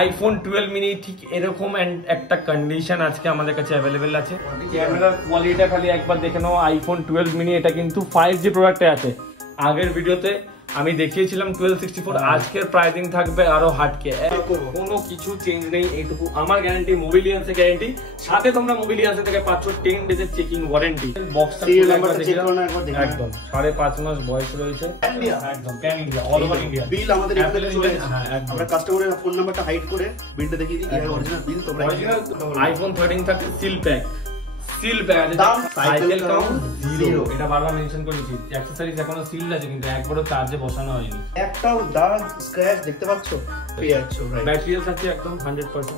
IPhone 12 mini ঠিক এরকম একটা কন্ডিশন আজকে আমাদের কাছে অ্যাভেলেবেল আছে। ক্যামেরার কোয়ালিটিটা খালি একবার দেখে নাও। আইফোন 12 মিনি এটা কিন্তু 5G প্রোডাক্টে আছে। আগের ভিডিওতে আমি দেখিয়েছিলাম 1264, আজকের প্রাইসিং থাকবে আরো হাটকে, কোনো কিছু চেঞ্জ নেই। এইটুকু আমার গ্যারান্টি, মোবিলিয়ান্সের গ্যারান্টি, সাথে তোমরা মোবিলিয়ান্স থেকে পাচ্ছ 10 ডেজের চেকিং ওয়ারেন্টি। বক্সটা একদম 5.5 মাস বয়স রয়েছে, একদম pan India, all over India. Bill আমাদের এখানে চলে আসে, আমরা কাস্টমারের ফোন নাম্বারটা হাইড করে বিলটা দেখিয়ে দিই, এই অরিজিনাল বিল। তোমরা অরিজিনাল আইফোন 13 থাকে seal pack, seal pack, cycle count 0, এটা বারবার মেনশন করেছি। অ্যাকসেসরিজ এখনো সিল আছে কিন্তু একবারও চার্জে বসানো হয়নি, একটাও দাগ স্ক্র্যাচ দেখতে পাচ্ছো, পেয়ে যাচ্ছো। ব্যাটারি হেলথ আছে একদম 100%,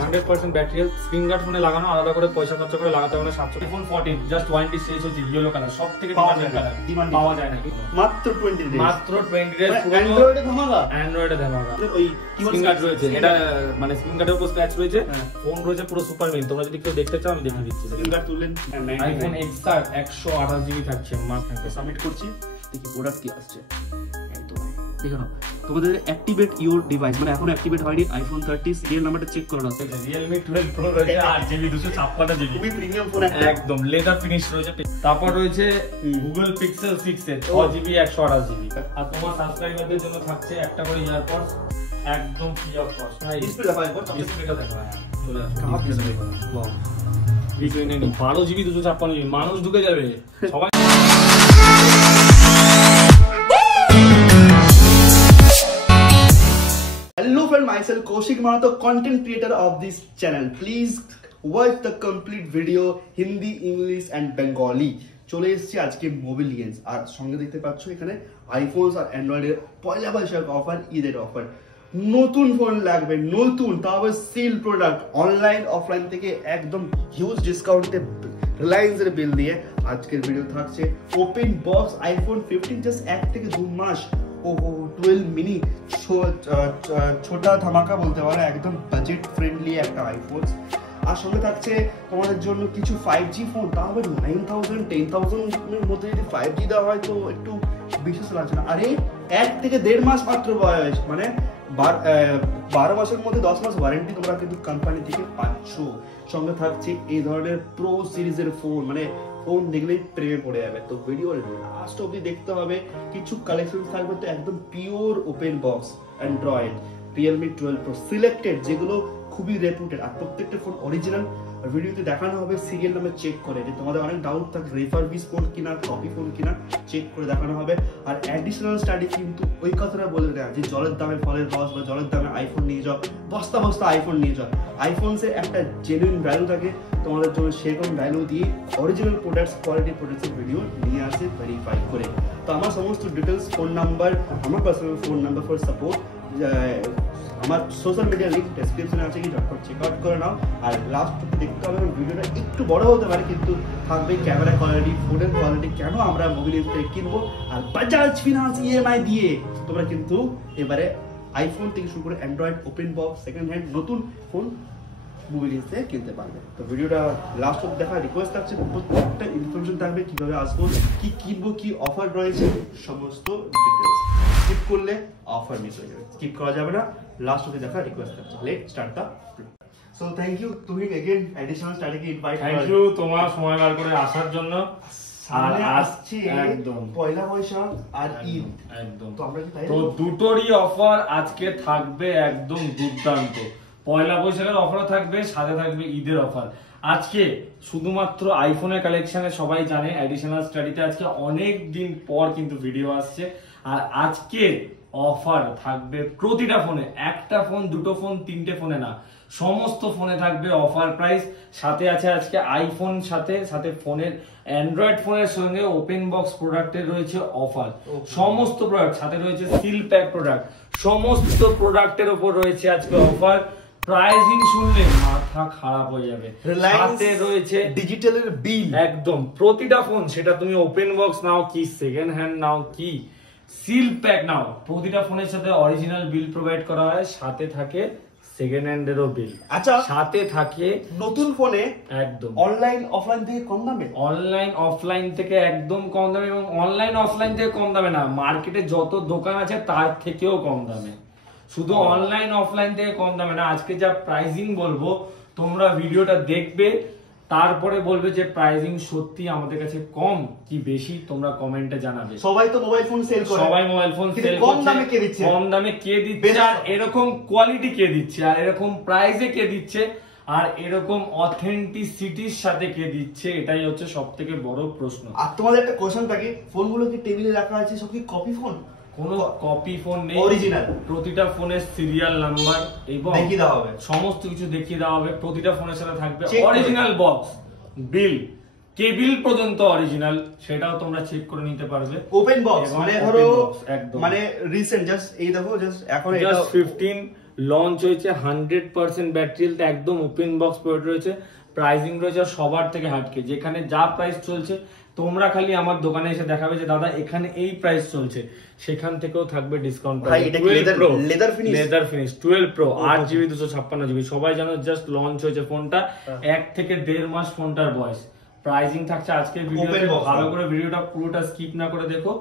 100% ব্যাটারি হেলথ। স্ক্রিন গার্ড ফোনে লাগানো, আলাদা করে পয়সা খরচ করে লাগাতে হবে না। 700 ফোন 14 জাস্ট ওয়ারেন্টি শেষ হচ্ছে। ইয়েলো কালার সবথেকে ডিমান্ডেড কালার, পাওয়া যায় না মাত্র 20 ডেজ, মাত্র 20 ডেজ। অ্যান্ড্রয়েডে ধামাকা, অ্যান্ড্রয়েডে ধামাকা। ওই স্ক্রিন গার্ড রয়েছে, এটা মানে স্ক্রিন গার্ডের উপর স্ক্র্যাচ রয়েছে, ফোন রয়েছে পুরো সুপার মিন। তোমরা যদি কেউ দেখতে চাও আমি দেখিয়ে দিচ্ছি। স্ক্রিন গার্ড তুললেন, আইফোন এক্সআর 128 জিবি থাকছে মাত্র। সাবমিট করছি, দেখি প্রোডাক্ট কি আসছে। দেখো তোমাদের অ্যাক্টিভেট ইওর ডিভাইস, মানে এখন অ্যাক্টিভেট হয়নি আইফোন 30 সিরিয়াল নাম্বারটা চেক করে নাও। Realme 12 Pro রয়েছে 8GB 256 জিবি, খুবই প্রিমিয়াম ফোন, একদম লেদার ফিনিশ রয়েছে। তারপর রয়েছে Google Pixel 6 এর 6GB 128 জিবি। আর তোমার সাবস্ক্রাইবারদের জন্য থাকছে একটা করে ইয়ারপডস একদম ফ্রি অফ কস্ট। ডিসপ্লে দেখো, ডিসপ্লেটা দেখো, চলে আসবে। ওয়াও, ভিডিও নেই 12GB 256 জিবি, মানুষ ঢুকে যাবে সবাই। Hello friend, myself Kaushik Mahato, content creator of this channel. Please watch the complete video Hindi, English and Bengali. চলে এসেছি আজকে মোবিলিয়ান্স, আর সঙ্গে দেখতে পাচ্ছ এখানে আইফোনস আর অ্যান্ড্রয়েডের পয়লা বৈশাখ অফার, ঈদের অফার। নতুন ফোন লাগবে, নতুন, তাও আবার সেল প্রোডাক্ট, অনলাইন অফলাইন থেকে একদম হিউজ ডিসকাউন্টে রিলায়েন্সের বিল দিয়ে আজকের ভিডিও থাকছে। ওপেন বক্স আইফোন 15 জাস্ট 1 থেকে 2 মাস। ওহো 12 মিনি ছোটা ধামাকা বলতে পারো, একদম বাজেট ফ্রেন্ডলি একটা আইফোন। আর সঙ্গে থাকছে তোমাদের জন্য কিছু 5G ফোন, তাও আবার 9000 10,000 এর মধ্যে যদি 5G দেওয়া হয় তো একটু বিশেষ লাগছে না। আরে 1 থেকে 1.5 মাস মাত্র বয়স, মানে 12 মাসের মধ্যে 10 মাস ওয়ারেন্টি তোমরা কিন্তু কোম্পানি থেকে পাচ্ছ। সঙ্গে থাকছে এই ধরনের প্রো সিরিজের ফোন, মানে ফোন দেখলেই প্রেমে পড়ে যাবে। তো ভিডিও লাস্ট অবধি দেখতে হবে, কিছু কালেকশন থাকবে তো একদম pure open box Android Realme 12 Pro selected, যেগুলো খুবই রেপুটেড, আর প্রত্যেকটা ফোন অরিজিনাল। ভিডিওতে দেখানো হবে সিরিয়াল নাম্বার চেক করে, যে তোমাদের অনেক ডাউট থাকে রেফারবিশ ফোন কিনা কপি ফোন কিনা, চেক করে দেখানো হবে। আর অ্যাডিশনাল স্টাডি কিন্তু ওই কথাটা বলে দেয় যে জলের দামে ফলের রস, বা জলের দামে আইফোন নিয়ে যাও, বস্তা বস্তা আইফোন নিয়ে যাও। আইফোনসে একটা জেনুইন ভ্যালু থাকে, তোমাদের জন্য সেরকম ভ্যালু দিয়ে অরিজিনাল প্রোডাক্টস, কোয়ালিটি প্রোডাক্টসের ভিডিও নিয়ে আসে ভেরিফাই করে। তো আমার সমস্ত ডিটেলস, ফোন নাম্বার, আমার personal phone number for support, আমার সোশ্যাল মিডিয়া লিঙ্ক ডেসক্রিপশনে আছে, কি ঝটপট চেক আউট করে নাও। আর লাস্ট দেখতে হবে, ভিডিওটা একটু বড় হতে পারে কিন্তু থাকবে ক্যামেরা কোয়ালিটি, ফোনের কোয়ালিটি, কেন আমরা মোবিলিয়ান্স থেকে কিনবো, আর বাজাজ ফিনান্স ইএমআই দিয়ে তোমরা কিন্তু এবারে আইফোন থেকে শুরু করে Android, open box, second hand নতুন ফোন মোবিলিয়ান্স থেকে কিনতে পারবে। তো ভিডিওটা লাস্ট অব্দি দেখার রিকোয়েস্ট থাকছে, প্রত্যেকটা ইনফরমেশন থাকবে, কিভাবে আসবো, কি কিনবো, কি অফার রয়েছে, সমস্ত ডিটেলস। স্কিপ করলে অফার মিস হয়ে যাবে, স্কিপ করা যাবে না, লাস্ট অবধি দেখার রিকোয়েস্ট থাকছে। Let start the video. So thank you তুমি अगेन এডিশনাল স্টাডিকে ইনভাইট করার জন্য। থ্যাংক ইউ তোমার সময় বার করে আসার জন্য। আর আসছে একদম পয়লা বৈশাখ আর ঈদ, একদম। তো আমরা কি তাই, তো দুটোরই অফার আজকে থাকবে একদম দুর্দান্ত। পয়লা বৈশাখের অফারও থাকবে, সাথে থাকবে ঈদের অফার। আজকে শুধুমাত্র আইফোনের কালেকশনে সবাই জানে, এডিশনাল স্টাডিতে আজকে অনেক দিন পর কিন্তু ভিডিও আসছে। আর আজকে অফার থাকবে প্রতিটা ফোনে, একটা ফোন, দুটো ফোন, তিনটে ফোনে না, সমস্ত ফোনে থাকবে অফার প্রাইস। সাথে আছে আজকে আইফোন, সাথে ফোনের অ্যান্ড্রয়েড ফোনের সঙ্গে ওপেন বক্স প্রোডাক্টের রয়েছে অফার। সমস্ত প্রোডাক্ট সাথে রয়েছে সিল প্যাক প্রোডাক্ট, সমস্ত প্রোডাক্টের উপর রয়েছে আজকে অফার। প্রাইসিং শুনলে মাথা খারাপ হয়ে যাবে। সাথে রয়েছে ডিজিটালের বিল, একদম প্রতিটা ফোন, সেটা তুমি ওপেন বক্স নাও কি সেকেন্ড হ্যান্ড নাও কি সিল প্যাক নাও, প্রতিটা ফোনের সাথে অরিজিনাল বিল প্রোভাইড করা হয়, সাথে থাকে সেকেন্ড হ্যান্ডেরও বিল। আচ্ছা, সাথে থাকে নতুন ফোনে একদম অনলাইন অফলাইন থেকে কম দামে, অনলাইন অফলাইন থেকে একদম কম দামে, এবং অনলাইন অফলাইন থেকে কম দামে না, মার্কেটে যত দোকান আছে তার থেকেও কম দামে। শুধু অনলাইন অফলাইন থেকে কম দামে না, আজকে যা প্রাইসিং বলবো তোমরা ভিডিওটা দেখবে, তারপরে বলবে যে প্রাইসিং সত্যি আমাদের কাছে কম কি বেশি, তোমরা কমেন্টে জানাবে। সবাই তো মোবাইল ফোন সেল করে, সবাই মোবাইল ফোন সেল করছে, কম দামে কে দিচ্ছে, কম দামে কে দিচ্ছে, আর এরকম কোয়ালিটি কে দিচ্ছে, আর এরকম প্রাইসে কে দিচ্ছে, আর এরকম অথেন্টিসিটির সাথে কে দিচ্ছে, এটাই হচ্ছে সবথেকে বড় প্রশ্ন। আর তোমাদের একটা কোশ্চেন থাকে, ফোনগুলো কি টেবিলে রাখা আছে সব কি কপি ফোন? কোনো কপি ফোন নেই, অরিজিনাল। প্রতিটা ফোনের সিরিয়াল নাম্বার এবং দেখিয়ে দেওয়া হবে, সমস্ত কিছু দেখিয়ে দেওয়া হবে। প্রতিটা ফোনের সাথে থাকবে Check অরিজিনাল বক্স, বিল, কেবিল পর্যন্ত অরিজিনাল, সেটাও তোমরা চেক করে নিতে পারবে। ওপেন বক্স এবং মানে open ধরো box, একদম মানে রিসেন্ট জাস্ট এই দেখো, জাস্ট এখন এটা জাস্ট 15 লঞ্চ হয়েছে, 100% ব্যাটারি হেলথ, একদম ওপেন বক্স প্রোডাক্ট রয়েছে। প্রাইসিং রয়েছে সবার থেকে হাটকে, যেখানে যা প্রাইস চলছে তোমরা খালি আমার দোকানে এসে দেখাবে যে দাদা এখানে এই প্রাইস চলছে, সেখান থেকেও থাকবে ডিসকাউন্ট। ভাই এটা কি leather finish? Leather finish 12 pro 8GB 256GB, সবাই জানো জাস্ট লঞ্চ হয়েছে ফোনটা, 1 থেকে 1.5 মাস ফোনটার বয়স। প্রাইসিং থাকছে আজকের ভিডিওতে, ভালো করে ভিডিওটা পুরোটা স্কিপ না করে দেখো,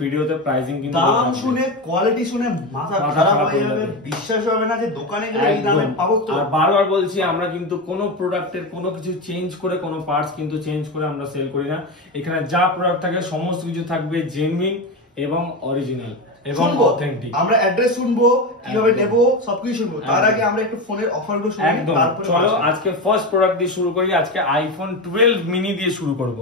ভিডিওতে প্রাইসিং কিন্তু দাম শুনে কোয়ালিটি শুনে মাথা খারাপ হয়ে যাবে, বিশ্বাস হবে না যে দোকানে গেলে এই দামে পাবো। তো আর বারবার বলছি, আমরা কিন্তু কোনো প্রোডাক্টের কোনো কিছু চেঞ্জ করে, কোনো পার্টস কিন্তু চেঞ্জ করে আমরা সেল করি না। এখানে যা প্রোডাক্ট থাকে সমস্ত কিছু থাকবে জেনুইন এবং অরিজিনাল এবং অথেন্টিক। আমরা অ্যাড্রেস শুনবো, কিভাবে নেব সবকিছু শুনবো। তার আগে আমরা একটু ফোনের অফারগুলো শুনি, একদম। তারপরে চলো আজকে ফার্স্ট প্রোডাক্ট দিয়ে শুরু করি। আজকে আইফোন 12 মিনি দিয়ে শুরু করব।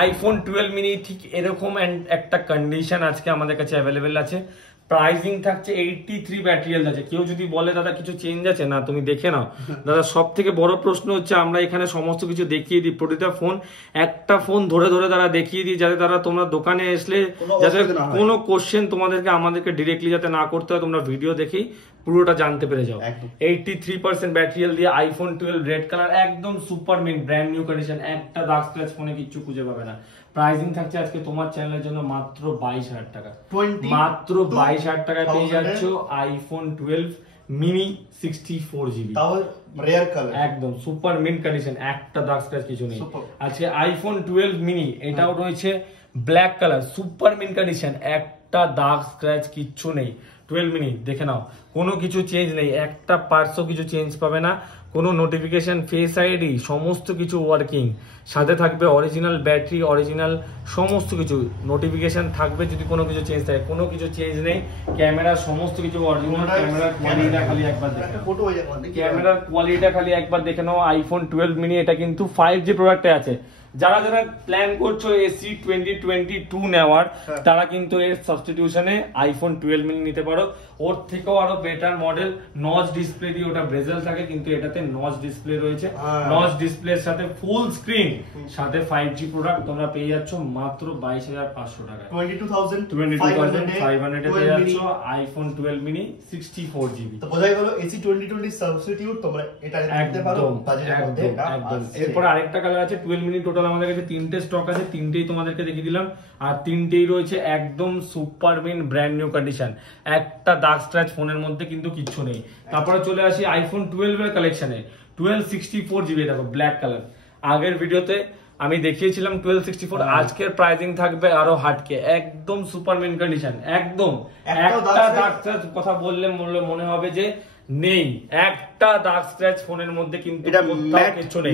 আইফোন 12 মিনি ঠিক এরকম একটা কন্ডিশন আজকে আমাদের কাছে অ্যাভেলেবেল আছে। প্রাইসিং থাকছে 83 ব্যাটারি হেলথ আছে। কেউ যদি বলে দাদা কিছু চেঞ্জ আছে, না তুমি দেখে নাও দাদা। সব থেকে বড় প্রশ্ন হচ্ছে আমরা এখানে সমস্ত কিছু দেখিয়ে দিই, প্রতিটা ফোন একটা ফোন ধরে ধরে তারা দেখিয়ে দিই, যাতে তারা তোমরা দোকানে আসলে যাতে কোনো কোশ্চেন তোমাদেরকে আমাদেরকে ডিরেক্টলি যাতে না করতে হয়, তোমরা ভিডিও দেখেই পুরোটা জানতে পেরে যাও। 83% ব্যাটারি হেলথ দিয়ে আইফোন 12 রেড কালার, একদম super mint brand new condition, একটা দাগ স্ক্র্যাচ ফোনে কিচ্ছু খুঁজে পাবে না। প্রাইসিং থাকছে আজকে তোমার চ্যানেলের জন্য মাত্র 22,000 টাকা, মাত্র 22,000 টাকায় পেয়ে যাচ্ছ আইফোন 12 মিনি 64GB, তাও রেয়ার কালার, একদম সুপার মিন্ট কন্ডিশন, একটা দাগ স্ক্র্যাচ কিছু নেই। আজকে আইফোন 12 মিনি এটাও রয়েছে black colour, super mint condition, একটা দাগ স্ক্র্যাচ কিচ্ছু নেই। 12 মিনি দেখে নাও, কোনো কিছু চেঞ্জ নেই, একটা পার্টসও কিছু চেঞ্জ পাবে না, কোনো নোটিফিকেশন, ফেস আইডি সমস্ত কিছু ওয়ার্কিং, সাথে থাকবে অরিজিনাল ব্যাটারি, অরিজিনাল সমস্ত কিছু, নোটিফিকেশন থাকবে যদি কোনো কিছু চেঞ্জ থাকে, কোনো কিছু চেঞ্জ নেই। ক্যামেরা সমস্ত কিছু অরিজিনাল, ক্যামেরার কোয়ালিটিটা খালি একবার দেখে নাও, ক্যামেরার কোয়ালিটিটা খালি একবার দেখে নাও। আইফোন 12 মিনি এটা কিন্তু 5G প্রোডাক্টে আছে। যারা যারা প্ল্যান করছো এসি 2022 নেওয়ার, তারা কিন্তু এর সাবস্টিটিউশনে আইফোন 12 মিনি নিতে পারো। ওর থেকেও আরো বেটার মডেল, নচ ডিসপ্লে দিয়ে, ওটা ব্রেজেল থাকে কিন্তু এটাতে নচ ডিসপ্লে রয়েছে। নচ ডিসপ্লের সাথে ফুল স্ক্রিন, সাথে 5G প্রোডাক্ট তোমরা পেয়ে যাচ্ছ মাত্র 22,500 টাকায়, 22,500 এ পেয়ে যাচ্ছ আইফোন 12 মিনি 64GB। তো বোঝাই গেল এসি 2020 সাবস্টিটিউট তোমরা এটা নিতে পারো বাজেটের মধ্যে। একদম। এরপর আরেকটা কালার আছে 12 মিনি, টোটাল আমাদের কাছে 3টে স্টক আছে, 3টেই তোমাদেরকে দেখিয়ে দিলাম, আর 3টেই রয়েছে একদম super mint brand new condition, একটা দাগ স্ক্র্যাচ ফোনের মধ্যে কিন্তু কিচ্ছু নেই। তারপরে চলে আসি আইফোন 12 এর কালেকশনে, 12 64GB, দেখো ব্ল্যাক কালার। আগের ভিডিওতে আমি দেখিয়েছিলাম 12 64, আজকের প্রাইসিং থাকবে আরো হাটকে, একদম সুপার মিন কন্ডিশন, একদম একটা দাগ স্ক্র্যাচ কথা বললে মনে হবে যে নেই, একটা দাগ স্ক্র্যাচ ফোনের মধ্যে কিন্তু কিছু নেই,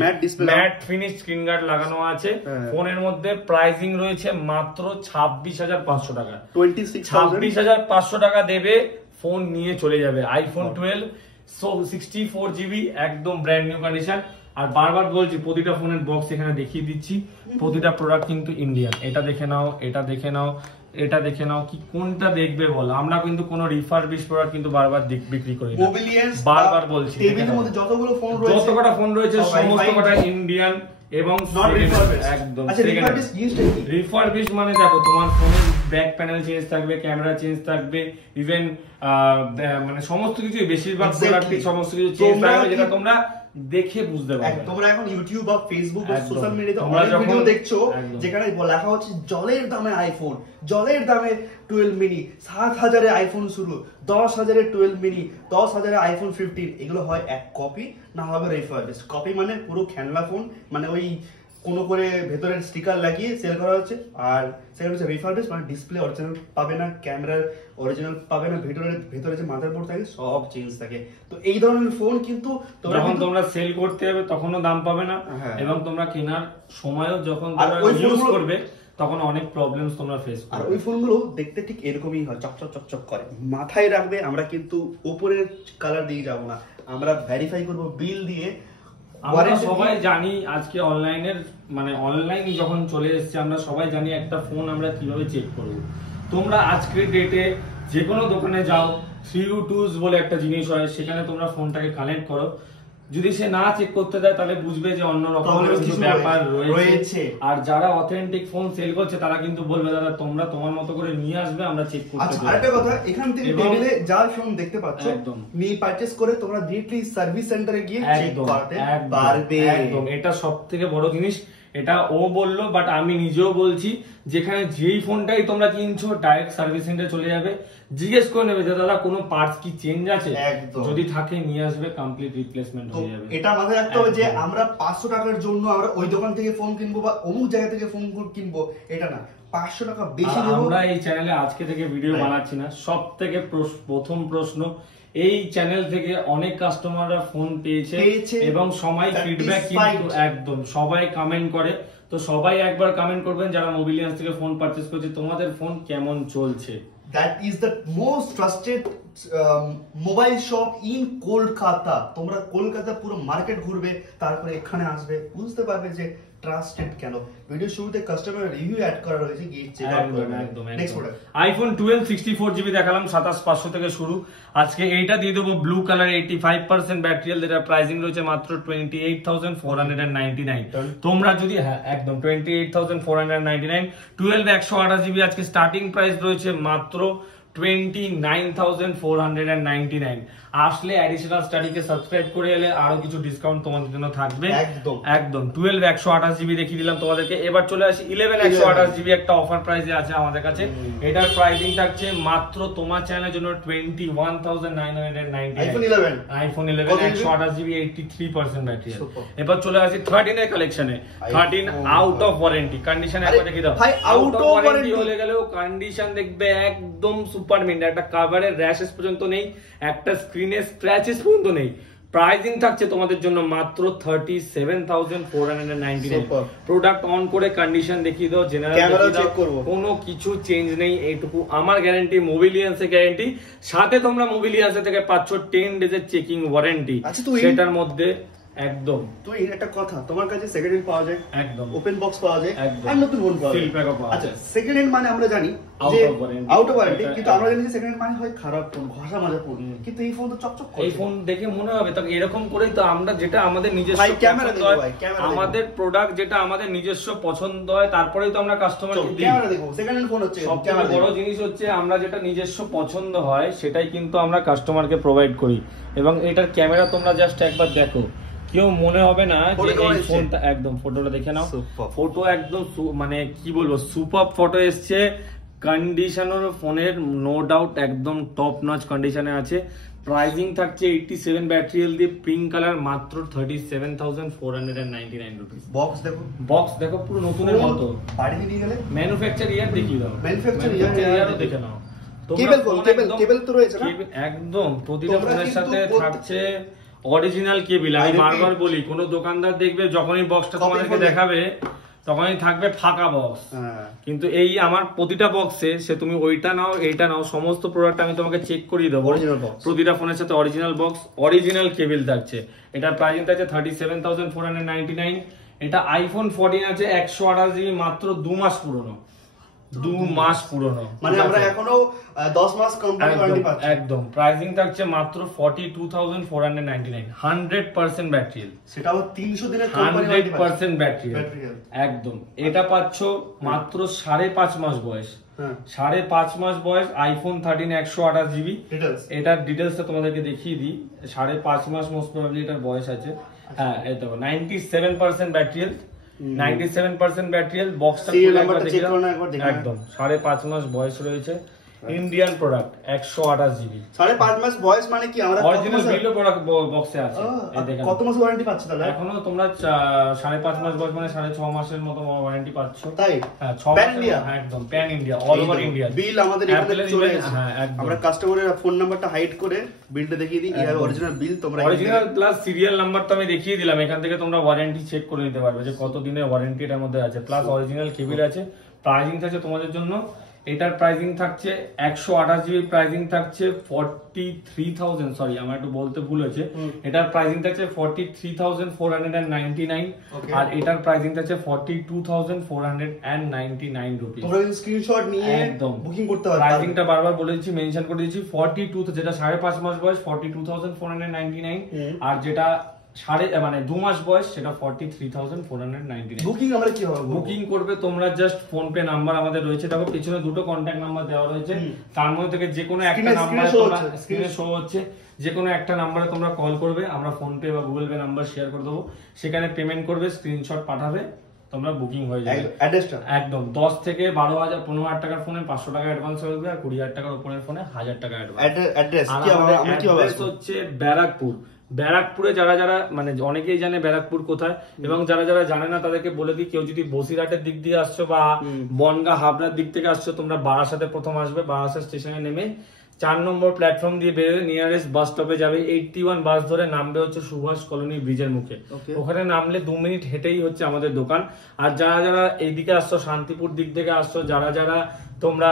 ম্যাট ফিনিশ স্ক্রিন গার্ড লাগানো আছে ফোনের মধ্যে। প্রাইসিং রয়েছে মাত্র 26,500 টাকা, 26,500 টাকা দেবে, ফোন নিয়ে চলে যাবে আইফোন 12 64GB, একদম ব্র্যান্ড নিউ কন্ডিশন। আর বারবার বলছি প্রতিটা ফোনের বক্স এখানে দেখিয়ে দিচ্ছি, প্রতিটা প্রোডাক্ট কিন্তু ইন্ডিয়ান। এটা দেখে নাও, এটা দেখে নাও, এটা দেখে নাও, কি কোনটা দেখবে বল। আমরা কিন্তু কোনো রিফারবিশ প্রোডাক্ট কিন্তু বারবার বিক্রি করি না, বারবার বলছি। টেবিলের মধ্যে যতগুলো ফোন রয়েছে, যত কটা ফোন রয়েছে সমস্ত কটা ইন্ডিয়ান এবং একদম রিফারবিশ। মানে দেখো তোমার ফোনের ব্যাক প্যানেল চেঞ্জ থাকবে, ক্যামেরা চেঞ্জ থাকবে, ইভেন মানে সমস্ত কিছু, বেশিরভাগ প্রোডাক্ট সমস্ত কিছু চেঞ্জ থাকবে, যেটা তোমরা দেখে বুঝতে পারবে। তোমরা এখন ইউটিউব বা ফেসবুক বা সোশ্যাল মিডিয়াতে অনেক ভিডিও দেখছো যেখানে লেখা হচ্ছে জলের দামে আইফোন, জলের দামে 12 মিনি, 7,000 এ আইফোন শুরু, 10,000 এ 12 মিনি, 10,000 এ আইফোন 15। এগুলো হয় এক কপি, না হবে রিফারবিশ। কপি মানে পুরো খেলনা ফোন, মানে ওই কোনো করে ভেতরের স্টিকার লাগিয়ে সেল করা হচ্ছে। আর সেকেন্ড হচ্ছে রিফার্বিশ, মানে ডিসপ্লে অরিজিনাল পাবে না, ক্যামেরার অরিজিনাল পাবে না, ভেতরে যে মাদারবোর্ড থাকে সব চেঞ্জ থাকে। তো এই ধরনের ফোন কিন্তু যখন তোমরা সেল করতে যাবে তখনও দাম পাবে না, হ্যাঁ। এবং তোমরা কেনার সময়ও যখন আর তোমরা ওই ইউজ ফোনগুলো- করবে তখন অনেক প্রবলেমস তোমরা ফেস আর করবে। ওই ফোনগুলো দেখতে ঠিক এরকমই হয়, চকচক চকচক করে। মাথায় রাখবে, আমরা কিন্তু উপরের কালার দিয়ে যাব না, আমরা ভেরিফাই করব বিল দিয়ে। আমরা warranty সবাই দিয়ে- জানি আজকে অনলাইনের মানে অনলাইন যখন চলে এসেছে, আমরা সবাই জানি একটা ফোন আমরা কিভাবে চেক করব। তোমরা আজকের ডেটে যে কোনো দোকানে যাও, 3U2s বলে একটা জিনিস হয়, সেখানে তোমরা ফোনটাকে কানেক্ট করো, যদি সে না চেক করতে দেয় তাহলে বুঝবে যে অন্য রকম তাহলে কিছু কিছু ব্যাপার রয়েছে। রয়েছে। আর যারা অথেন্টিক ফোন সেল করছে তারা কিন্তু বলবে দাদা তোমরা তোমার মতো করে নিয়ে আসবে, আমরা চেক করতে আচ্ছা, দেব। আরেকটা কথা, এখান থেকে এবং- টেবিলে যা ফোন দেখতে পাচ্ছ একদম। নিয়ে পারচেজ করে তোমরা ডিরেক্টলি সার্ভিস সেন্টারে গিয়ে চেক একদম, করতে একদম, পারবে। একদম। এটা সবথেকে বড় জিনিস। এটা ও বললো, বাট আমি নিজেও বলছি, যেখানে যেই ফোনটাই তোমরা কিনছো ডাইরেক্ট সার্ভিস সেন্টারে চলে যাবে, জিজ্ঞেস করে নেবে যে দাদা কোনো পার্টস কি চেঞ্জ আছে, একদম। যদি থাকে নিয়ে আসবে, কমপ্লিট রিপ্লেসমেন্ট তো হয়ে যাবে। এটা মাথায় রাখতে হবে যে একদম। আমরা 500 টাকার জন্য আমরা ওই দোকান থেকে ফোন কিনবো বা অমুক জায়গা থেকে ফোন কিনবো, এটা না। 500 টাকা বেশি আর দেবো। আমরা এই চ্যানেলে আজকে থেকে ভিডিও Right. বানাচ্ছি না, সব থেকে প্রথম প্রশ্ন, এই চ্যানেল থেকে অনেক কাস্টমাররা ফোন পেয়েছে এবং সবাই ফিডব্যাক কিন্তু একদম সবাই কমেন্ট করে। তো সবাই একবার কমেন্ট করবেন যারা মোবিলিয়ান্স থেকে ফোন পারচেজ করছে, তোমাদের ফোন কেমন চলছে। That is the most trusted mobile shop in Kolkata. তোমরা কলকাতা পুরো মার্কেট ঘুরবে, তারপরে এখানে আসবে, বুঝতে পারবে যে ট্রাস্টেড কেন। ভিডিও শুরুতে কাস্টমার রিভিউ অ্যাড করা রয়েছে, গিয়ে চেক আউট করবে। নেক্সট প্রোডাক্ট আইফোন 12 64GB দেখালাম, 27500 থেকে শুরু। আজকে এইটা দিয়ে দেবো ব্লু কালার, 85% ব্যাটারি হেলথ, যেটা প্রাইসিং রয়েছে মাত্র 28,499। তোমরা যদি একদম 28,499। 12 128GB আজকে স্টার্টিং প্রাইস রয়েছে মাত্র 29,499। আসলে অ্যাডিশনাল স্টাডিকে সাবস্ক্রাইব করে এলে আরো কিছু ডিসকাউন্ট তোমাদের জন্য থাকবে। একদম একদম 12 128GB দেখিয়ে দিলাম তোমাদেরকে। এবার চলে আসি 11 128GB, একটা অফার প্রাইসে আছে আমাদের কাছে। এটার প্রাইসিং থাকছে মাত্র তোমার চ্যানেলের জন্য 21,999। IPhone 11 128GB 83% battery. এবার চলে আসি 13 এর কালেকশনে। 13 আউট অফ ওয়ারেন্টি কন্ডিশন একবার দেখি দাও। ভাই আউট অফ ওয়ারেন্টি হলে গেলেও কন্ডিশন দেখবে একদম সুপার মিন্ট, একটা কভারের র্যাশেস পর্যন্ত নেই, একটা স্ক্রিনে স্ক্র্যাচেস পর্যন্ত নেই। প্রাইসিং থাকছে তোমাদের জন্য মাত্র 37,499। প্রোডাক্ট অন করে কন্ডিশন দেখিয়ে দাও, জেনারেল দেখিয়ে দাও, কোনো কিছু চেঞ্জ নেই, এইটুকু আমার গ্যারান্টি, মোবিলিয়ান্সের গ্যারান্টি। সাথে তোমরা মোবিলিয়ান্স থেকে পাচ্ছ 10 ডেজের চেকিং ওয়ারেন্টি। সেটার মধ্যে একদম তুই একটা কথা, তোমার কাছে সেকেন্ড হ্যান্ড পাওয়া যায়, একদম ওপেন বক্স পাওয়া যায়, একদম আর নতুন ফোন পাওয়া যায়। আচ্ছা, সেকেন্ড হ্যান্ড মানে আমরা জানি যে আউট অফ ওয়ারেন্টি, কিন্তু আমরা জানি যে সেকেন্ড হ্যান্ড মানে হয় খারাপ ফোন, ঘষা মাজা ফোন, কিন্তু এই ফোন তো চকচক করে। এই ফোন দেখে মনে হবে তো এরকম করেই তো আমরা, যেটা আমাদের নিজস্ব ক্যামেরা পছন্দ হয়, আমাদের প্রোডাক্ট যেটা আমাদের নিজস্ব পছন্দ হয়, তারপরেই তো আমরা কাস্টমারকে দিই। ক্যামেরা দেখো, সেকেন্ড হ্যান্ড ফোন হচ্ছে সবথেকে বড় জিনিস হচ্ছে আমরা যেটা নিজস্ব পছন্দ হয় সেটাই কিন্তু আমরা কাস্টমারকে প্রোভাইড করি। এবং এটার ক্যামেরা তোমরা জাস্ট একবার দেখো, কেউ মনে হবে না যে এই ফোনটা, একদম ফটোটা দেখে নাও, ফটো একদম মানে কি বলবো, সুপার ফটো এসছে। কন্ডিশনের ফোনের নো ডাউট একদম টপ নচ কন্ডিশনে আছে। প্রাইসিং থাকছে 87 ব্যাটারি হেলথ দিয়ে, পিঙ্ক কালার, মাত্র 37,499 রুপিস। বক্স দেখো, বক্স দেখো পুরো নতুনের মতো। বাড়ি নিয়ে গেলে ম্যানুফ্যাকচার ইয়ার দেখিয়ে দাও, ম্যানুফ্যাকচার ইয়ারও দেখে নাও। কেবল তো রয়েছে না একদম প্রতিটা ফোনের সাথে থাকছে অরিজিনাল কেবল। আমি বারবার বলি, কোন দোকানদার দেখবে যখনই বক্সটা তোমাদেরকে দেখাবে তখনই থাকবে ফাঁকা বক্স, কিন্তু এই আমার প্রতিটা বক্সে, সে তুমি ওইটা নাও এইটা নাও, সমস্ত প্রোডাক্ট আমি তোমাকে চেক করিয়ে দেবো। প্রতিটা ফোনের সাথে অরিজিনাল বক্স, অরিজিনাল কেবল থাকছে। এটার প্রাইসিং থাকছে 37,499। এটা আইফোন 14 আছে 128GB, মাত্র 2 মাস পুরনো, 2 মাস পুরনো, মানে আমরা এখনো 10 মাস কোম্পানি ওয়ারেন্টি পাচ্ছি। একদম প্রাইসিং থাকছে মাত্র 42,499। 100% ব্যাটারি হেলথ, সেটাও 300 দিনের কোম্পানি ওয়ারেন্টি 100% ব্যাটারি হেলথ একদম। এটা পাচ্ছ মাত্র 5.5 মাস বয়স, 5.5 মাস বয়স, আইফোন 13 128GB। এটার ডিটেলসটা তোমাদেরকে দেখিয়ে দিই। 5.5 মাস মোস্ট প্রবাবলি এটার বয়স আছে। হ্যাঁ, এই দেখো 97% ব্যাটারি হেলথ, 97% ব্যাটারি হেলথ। বক্সটা একদম 5.5 মাস বয়স রয়েছে। ইন্ডিয়ান প্রোডাক্ট 128 জিবি 5.5 মাস বয়স মানে কি আমরা অরিজিনাল বিল্ড প্রোডাক্ট বক্সে আছে এই দেখেন কত মাস ওয়ারেন্টি পাচ্ছ তাহলে এখনো তোমরা 5.5 মাস বয়স মানে 6.5 মাসের মতো ওয়ারেন্টি পাচ্ছ তাই হ্যাঁ 6 মাস হ্যাঁ একদম pan India all over India bill আমাদের এখানে চলে এসেছে হ্যাঁ একদম আমরা কাস্টমারের ফোন নাম্বারটা হাইড করে বিলটা দেখিয়ে দিই এই অরিজিনাল বিল তোমরা অরিজিনাল প্লাস সিরিয়াল নাম্বার তো আমি দেখিয়ে দিলাম এখান থেকে তোমরা ওয়ারেন্টি চেক করে নিতে পারবে যে কত দিনের ওয়ারেন্টি এর মধ্যে আছে প্লাস অরিজিনাল কেবিল আছে প্রাইসিং থাকছে তোমাদের জন্য এটার প্রাইসিং থাকছে 128 জিবি প্রাইসিং থাকছে 43,000 সরি আমার একটু বলতে ভুল হয়েছে এটার প্রাইসিং থাকছে 43,499 আর এটার প্রাইসিং থাকছে 42,499 রুপি তোমরা স্ক্রিনশট নিয়ে একদম বুকিং করতে পারবে প্রাইসিংটা বারবার বলে দিচ্ছি মেনশন করে দিচ্ছি 42 যেটা 5.5 মাস বয়স 42,499 আর যেটা মানে 2 মাস বয়স সেটা 43,499 বুকিং আমরা কি হবে বুকিং করবে তোমরা জাস্ট ফোন পে নাম্বার আমাদের রয়েছে দেখো পিছনে দুটো কন্টাক্ট নাম্বার দেওয়া রয়েছে তার মধ্যে থেকে যে কোনো একটা নাম্বারে তোমরা স্ক্রিনে শো হচ্ছে যে কোনো একটা নাম্বারে তোমরা কল করবে আমরা ফোন পে বা গুগল পে নাম্বার শেয়ার করে দেবো সেখানে পেমেন্ট করবে স্ক্রিনশট পাঠাবে তোমরা বুকিং হয়ে যাবে অ্যাড্রেসটা একদম 10 থেকে 12,000 15,000 টাকার ফোনে 500 টাকা অ্যাডভান্স হয়ে যাবে আর 20,000 টাকার উপরের ফোনে 1,000 টাকা অ্যাডভান্স অ্যাড্রেস কি হবে আমরা কি হবে হচ্ছে ব্যারাকপুরে যারা যারা মানে অনেকেই জানে ব্যারাকপুর কোথায় এবং যারা যারা জানে না তাদেরকে বলে দিই কেউ যদি বসিরহাটের দিক দিয়ে আসছো বা বনগাঁ হাবড়ার দিক থেকে আসছো তোমরা বারাসাতে প্রথম আসবে বারাসাত স্টেশনে নেমে 4 নম্বর প্ল্যাটফর্ম দিয়ে বেরোবে নিয়ারেস্ট বাস স্টপে যাবে 81 বাস ধরে নামবে হচ্ছে সুভাষ কলোনি ব্রিজের মুখে ওখানে নামলে 2 মিনিট হেঁটেই হচ্ছে আমাদের দোকান আর যারা যারা এইদিকে আসছো শান্তিপুর দিক থেকে আসছো যারা যারা তোমরা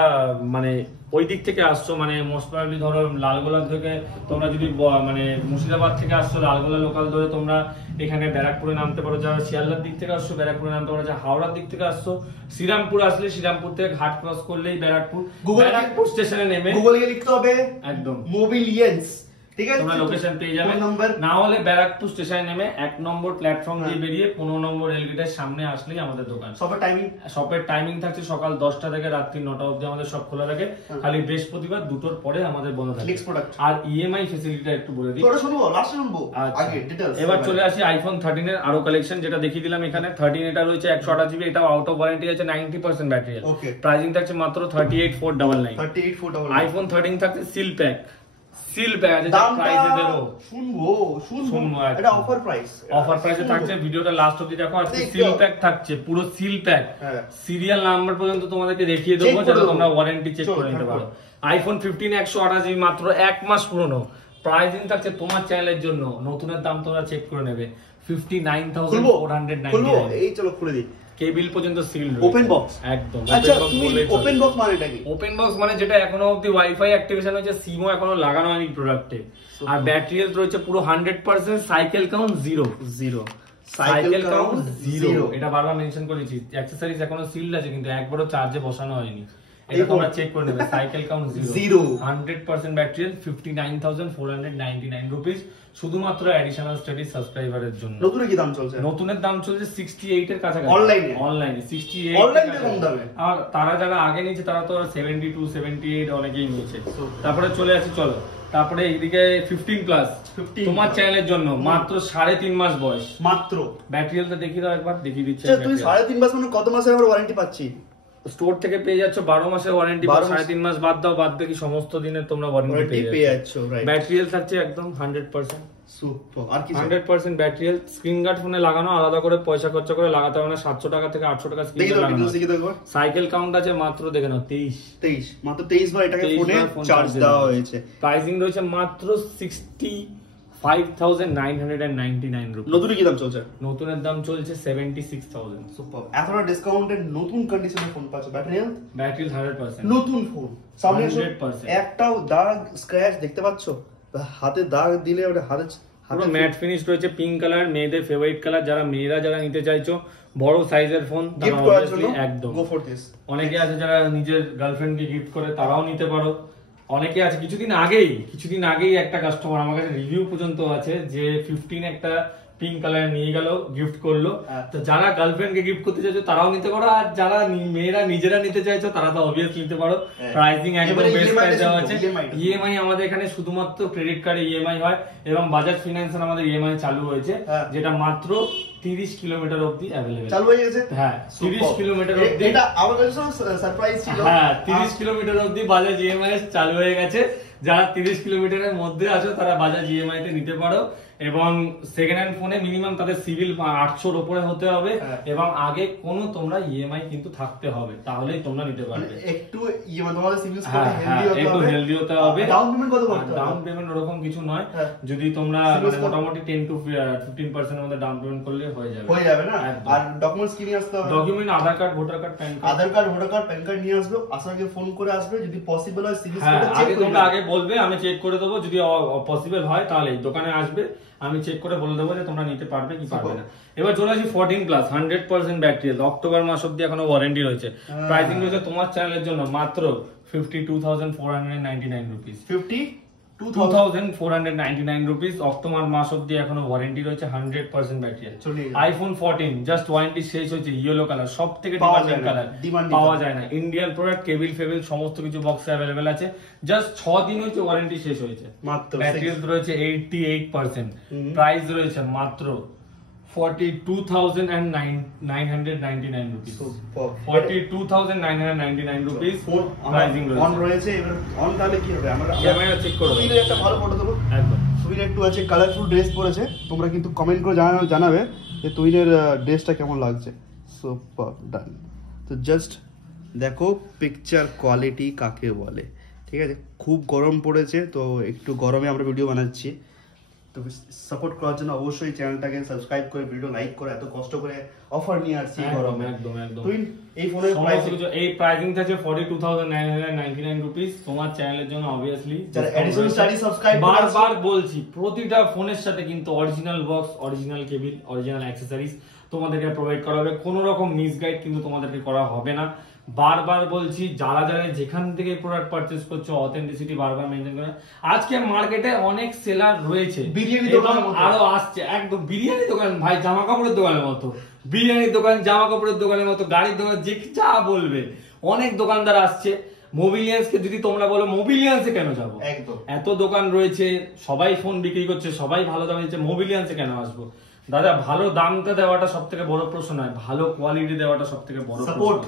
মানে ওই দিক থেকে আসছো মানে মোস্ট প্রবাবলি ধরো লালগোলা থেকে তোমরা যদি মানে মুর্শিদাবাদ থেকে আসছো লালগোলা লোকাল ধরে তোমরা এখানে ব্যারাকপুরে নামতে পারো যারা শিয়ালদার দিক থেকে আসছো ব্যারাকপুরে নামতে পারো যারা হাওড়ার দিক থেকে আসছো শ্রীরামপুর আসলে শ্রীরামপুর থেকে ঘাট ক্রস করলেই ব্যারাকপুর স্টেশনে নেমে গুগল গিয়ে লিখতে হবে একদম মোবিলিয়েন্স ঠিক আছে তোমরা লোকেশন পেয়ে যাবে না হলে ব্যারাকপুর স্টেশনে নেমে 1 নম্বর প্ল্যাটফর্ম দিয়ে বেরিয়ে 15 নম্বর রেলগেটের সামনে আসলেই আমাদের দোকান শপের টাইমিং থাকছে সকাল 10টা থেকে রাত্রি 9টা অবধি আমাদের সব খোলা থাকে খালি বৃহস্পতিবার 2টোর পরে আমাদের বন্ধ থাকে আর ইএমআই ফ্যাসিলিটিটা একটু বলে দিই এবার চলে আসি আইফোন 13 এর আরো কালেকশন যেটা দেখিয়ে দিলাম এখানে 13 এটা রয়েছে 128 জিবি এটা আউট অফ ওয়ারেন্টি আছে 90% ব্যাটারি প্রাইসিং থাকছে মাত্র 38,499 আইফোন 13 থাকছে সিল প্যাক আছে যা প্রাইসে দেব শুনবো এটা অফার প্রাইসে থাকছে ভিডিওটা লাস্ট অবধি দেখো আজকে সিল প্যাক থাকছে পুরো সিল প্যাক সিরিয়াল নাম্বার পর্যন্ত তোমাদেরকে দেখিয়ে দেবো যাতে তোমরা ওয়ারেন্টি চেক করে নিতে পারো আইফোন 15 128 জিবি মাত্র 1 মাস পুরনো প্রাইসিং থাকছে তোমার চ্যানেলের জন্য নতুনের দাম তোমরা চেক করে নেবে 59,499 এই চলো খুলে দিই কেবিল পর্যন্ত সিল ওপেন বক্স একদম আচ্ছা তুমি ওপেন বক্স মানেটা কি ওপেন বক্স মানে যেটা এখনো অবধি ওয়াইফাই অ্যাক্টিভেশন হয়েছে সিমও এখনো লাগানো হয়নি প্রোডাক্টে আর ব্যাটারি হেলথ রয়েছে পুরো 100% cycle count zero cycle count zero এটা বারবার মেনশন করেছি অ্যাকসেসরিজ এখনো সিল আছে কিন্তু একবারও চার্জে বসানো হয়নি এটা তোমরা চেক করে নেবে cycle count zero 100% battery 59,499 rupees শুধুমাত্র অ্যাডিশনাল স্টাডি সাবস্ক্রাইবারের জন্য নতুনের কি দাম চলছে নতুনের দাম চলছে 68 এর কাছাকাছি অনলাইনে 68 অনলাইনে কম দামে আর তারা যারা আগে নিয়েছে তারা তো 72 78 অনেকেই নিয়েছে তারপরে চলে আসি চলো তারপরে এইদিকে 15 প্লাস তোমার চ্যানেলের জন্য মাত্র 3.5 মাস বয়স মাত্র ব্যাটারি হেলথ দেখিয়ে দাও একবার দেখিয়ে দিচ্ছি তুমি 3.5 মাস মানে কত মাসের আমরা ওয়ারেন্টি পাচ্ছি স্টোর থেকে পেয়ে যাচ্ছ 12 মাসের ওয়ারেন্টি 3.5 মাস বাদ দাও বাদ দেখি সমস্ত দিনের তোমরা ওয়ারেন্টি পেয়ে যাচ্ছ ব্যাটারি হেলথ থাকছে একদম 100% সুপার আর কি 100% ব্যাটারি হেলথ স্ক্রিন গার্ড ফোনে লাগানো আলাদা করে পয়সা খরচ করে লাগাতে হবে না 700 টাকা থেকে 800 টাকা স্ক্রিন গার্ড লাগানো সাইকেল কাউন্ট আছে মাত্র দেখে নাও 23 মাত্র 23 বার এটাকে ফোনে চার্জ দেওয়া হয়েছে প্রাইসিং রয়েছে মাত্র 65,999 রুপি নতুনের কি দাম চলছে নতুনের দাম চলছে 76,000 সুপার এতটা ডিসকাউন্টেড নতুন কন্ডিশনে ফোন পাচ্ছ ব্যাটারি হেলথ 100% নতুন ফোন সামনে 100% একটাও দাগ স্ক্র্যাচ দেখতে পাচ্ছ হাতে দাগ দিলে ওটা হাতে পুরো ম্যাট ফিনিশ রয়েছে পিঙ্ক কালার মেয়েদের ফেভারিট কালার যারা নিতে চাইছো বড় সাইজের ফোন তারা অবভিয়াসলি একদম গো ফর দিস অনেকে আছে যারা নিজের গার্লফ্রেন্ডকে গিফট করে তারাও নিতে পারো অনেকে আছে কিছুদিন আগেই একটা কাস্টমার আমার কাছে রিভিউ পর্যন্ত আছে যে 15 একটা পিঙ্ক কালার নিয়ে গেল গিফট করলো তো যারা গার্লফ্রেন্ড কে গিফট করতে চাইছো তারাও নিতে পারো আর যারা মেয়েরা নিজেরা নিতে চাইছো তারা তো অবভিয়াসলি নিতে পারো প্রাইসিং একদম বেস্ট প্রাইস দেওয়া আছে ইএমআই আমাদের এখানে শুধুমাত্র ক্রেডিট কার্ডে ইএমআই হয় এবং বাজাজ ফিনান্সের আমাদের ইএমআই চালু হয়েছে যেটা মাত্র 30 কিলোমিটার অবধি অ্যাভেলেবেল চালু হয়ে গেছে। হ্যাঁ 30 কিলোমিটার অবধি, এটা আমার কাছে সারপ্রাইজ ছিল। হ্যাঁ 30 কিলোমিটার অবধি বাজাজ ইএমআই চালু হয়ে গেছে। যারা 30 কিলোমিটারের মধ্যে আছো তারা বাজাজ ইএমআই তে নিতে পারো, এবং সেকেন্ড হ্যান্ড ফোনে মিনিমাম তাদের সিভিল 800 উপরে হতে হবে, এবং আগে কোনো তোমরা ইএমআই কিন্তু থাকতে হবে, তাহলেই তোমরা নিতে পারবে। একটু তোমাদের সিভিল স্কোর হেলদি হতে একটু হবে, হেলদি হতে হবে। ডাউন পেমেন্ট কত করতে হবে? ডাউন পেমেন্ট ওরকম কিছু নয়, যদি তোমরা মোটামুটি 10 to 15% এর মধ্যে ডাউন পেমেন্ট করলে হয়ে যাবে না? আর ডকুমেন্টস কি নিয়ে আসতে হবে? Document Aadhaar card, voter card, PAN card. Aadhaar card, voter card, PAN card নিয়ে আসবে, আসার আগে ফোন করে আসবে, যদি পসিবল হয় সিভিল স্কোরটা চেক আগে করে তোমরা আগে বলবে, আমি চেক করে দেবো, যদি পসিবল হয় তাহলে দোকানে আসবে, আমি চেক করে বলে দেবো যে তোমরা নিতে পারবে কি পারবে না। এবার চলে আসি 14 প্লাস 100% ব্যাটারি হেলথ, অক্টোবর মাস অবধি এখনো ওয়ারেন্টি রয়েছে। প্রাইসিং রয়েছে তোমার চ্যানেলের জন্য মাত্র 52,499 রুপিস। 52,499 রুপিস, অক্টোবর মাস অবধি এখনো ওয়ারেন্টি রয়েছে, 100% battery health. IPhone 14 just warranty শেষ হয়েছে, ইয়েলো কালার, সব থেকে ডিমান্ডিং কালার, পাওয়া যায় না। ইন্ডিয়ান প্রোডাক্ট, কেবিল ফেবিল সমস্ত কিছু বক্সে অ্যাভেলেবেল আছে। জাস্ট 6 দিন হয়েছে ওয়ারেন্টি শেষ হয়েছে, মাত্র ব্যাটারি হেলথ রয়েছে 88%। প্রাইস রয়েছে মাত্র 42,999 রুপিস। 42,999 রুপিস প্রাইসিং রয়েছে। অন রয়েছে, এবার অন তাহলে কি হবে? আমরা ক্যামেরা চেক করব, সুবীর একটা ভালো ফটো দেবো। একদম সুবীর একটু আছে কালারফুল ড্রেস পরেছে, তোমরা কিন্তু কমেন্ট করে জানাবে যে তুহিনের ড্রেসটা কেমন লাগছে। সুপার, ডান। তো জাস্ট দেখো পিকচার কোয়ালিটি কাকে বলে, ঠিক আছে? খুব গরম পড়েছে, তো একটু গরমে আমরা ভিডিও বানাচ্ছি, তো সাপোর্ট করার জন্য অবশ্যই চ্যানেলটাকে সাবস্ক্রাইব করে ভিডিও লাইক করে, এত কষ্ট করে অফার নিয়ে আসছি গরমে। একদম একদম। তুই এই ফোনের প্রাইস, এই প্রাইসিং আছে 42,999 রুপিস তোমার চ্যানেলের জন্য। অবভিয়াসলি যারা এডিশনাল স্টাডি সাবস্ক্রাইব, বারবার বলছি, প্রতিটা ফোনের সাথে কিন্তু original box, original cable, original accessories তোমাদেরকে প্রোভাইড করা হবে, কোনো রকম মিসগাইড কিন্তু তোমাদেরকে করা হবে না। বারবার বলছি, যারা যারা যেখান থেকে প্রোডাক্ট পারচেজ করছো অথেন্টিসিটি বারবার মেনটেন করে। আজকে মার্কেটে অনেক সেলার রয়েছে, বিরিয়ানি দোকান আরো আসছে, একদম বিরিয়ানি দোকান ভাই, জামা কাপড়ের দোকানের মতো, বিরিয়ানির দোকান, জামা কাপড়ের দোকানের মতো, গাড়ির দোকান, যে যা বলবে, অনেক দোকানদার আসছে। মোবিলিয়ান্সকে যদি তোমরা বলো মোবিলিয়ান্সে কেন যাবো, একদম এত দোকান রয়েছে, সবাই ফোন বিক্রি করছে, সবাই ভালো দামে দিচ্ছে, মোবিলিয়ান্সে কেন আসবো? দাদা ভালো দামটা দেওয়াটা সব থেকে বড় প্রশ্ন নয়, ভালো কোয়ালিটি দেওয়াটা সব থেকে বড় সাপোর্ট।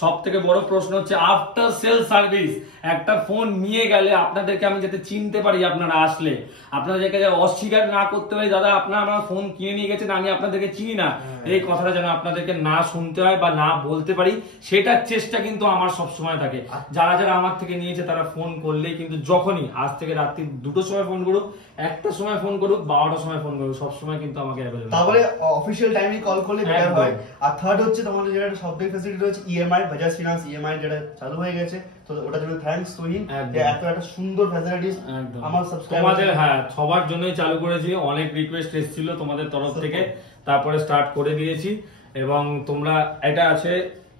সব থেকে বড় প্রশ্ন হচ্ছে আফটার সেল সার্ভিস। একটা ফোন নিয়ে গেলে আপনাদেরকে আমি যাতে চিনতে পারি, আপনারা আসলে আপনাদেরকে অস্বীকার না করতে পারি, দাদা আপনারা আমার ফোন কিনে নিয়ে গেছেন, আমি আপনাদেরকে চিনি না, এই কথাটা যেন আপনাদেরকে না শুনতে হয় বা না বলতে পারি, সেটার চেষ্টা কিন্তু আমার সব সময় থাকে। যারা যারা আমার থেকে নিয়েছে তারা ফোন করলেই কিন্তু, যখনই আজ থেকে রাত্রি 2টোর সময় ফোন করুক, 1টার সময় ফোন করুক, 12টার সময় ফোন করুক, সবসময় কিন্তু আমাকে অ্যাভেলেবল। তারপরে অফিশিয়াল টাইমে কল করলে বেটার হয়। আর থার্ড হচ্ছে তোমাদের যেটা সবথেকে ফ্যাসিলিটি রয়েছে ইএমআই, বাজাজ ফিনান্স ইএমআই যেটা চালু হয়ে গেছে, তো ওটার জন্য থ্যাঙ্কস তুহিন, যে এত একটা সুন্দর ফ্যাসিলিটিস আমার সাবস্ক্রাইবারদের, হ্যাঁ সবার জন্যই চালু করেছি। অনেক রিকোয়েস্ট এসেছিল তোমাদের তরফ থেকে, তারপরে স্টার্ট করে দিয়েছি। এবং তোমরা এটা আছে,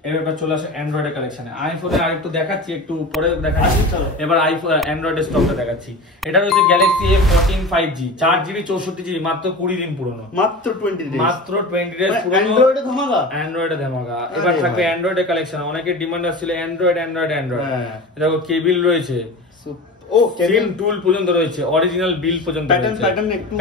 এবার চলে আসে অ্যান্ড্রয়েডের কালেকশনে। আইফোনে আরেকটু দেখাচ্ছি, একটু পরে দেখাচ্ছি। এবার আইফোন অ্যান্ড্রয়েডের স্টকটা দেখাচ্ছি। এটা রয়েছে Galaxy A14 5G, 4GB 64GB, মাত্র 20 দিন পুরনো, মাত্র 20 ডেজ, মাত্র 20 ডেজ পুরনো। অ্যান্ড্রয়েডে ধামাকা, অ্যান্ড্রয়েডে ধামাকা। এবার থাকবে অ্যান্ড্রয়েডের কালেকশন। অনেকের ডিমান্ড আসছিল অ্যান্ড্রয়েড। দেখো কেবিল রয়েছে, ও কেবিল টুল পর্যন্ত রয়েছে, অরিজিনাল বিল পর্যন্ত রয়েছে,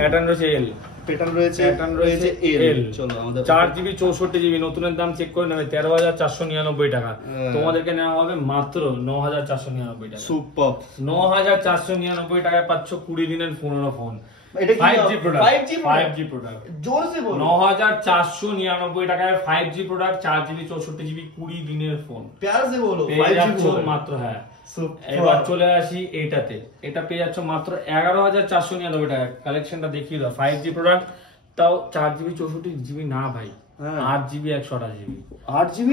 প্যাটার্ন রয়েছে এল, প্যাটার্ন রয়েছে এল। চলো আমাদের 4GB 64GB, নতুনের দাম চেক করে নেবে 13,499 টাকা। তোমাদেরকে নেওয়া হবে মাত্র 9,499 টাকা। সুপার, 9,499 টাকায় পাচ্ছ 20 দিনের পুরনো ফোন। এটা 5G প্রোডাক্ট, 5G প্রোডাক্ট জোরসে বলো, 9,499 টাকায় 5G প্রোডাক্ট, 4GB 64GB, 20 দিনের ফোন। প্যার সে বলো, 5G মাত্র। হ্যাঁ এবার চলে আসি এইটাতে, এটা পেয়ে যাচ্ছ মাত্র 11,499 টাকা। কালেকশনটা দেখিয়ে দাও। 5G প্রোডাক্ট, তাও 4GB 64GB না ভাই, 8GB 128GB, 8GB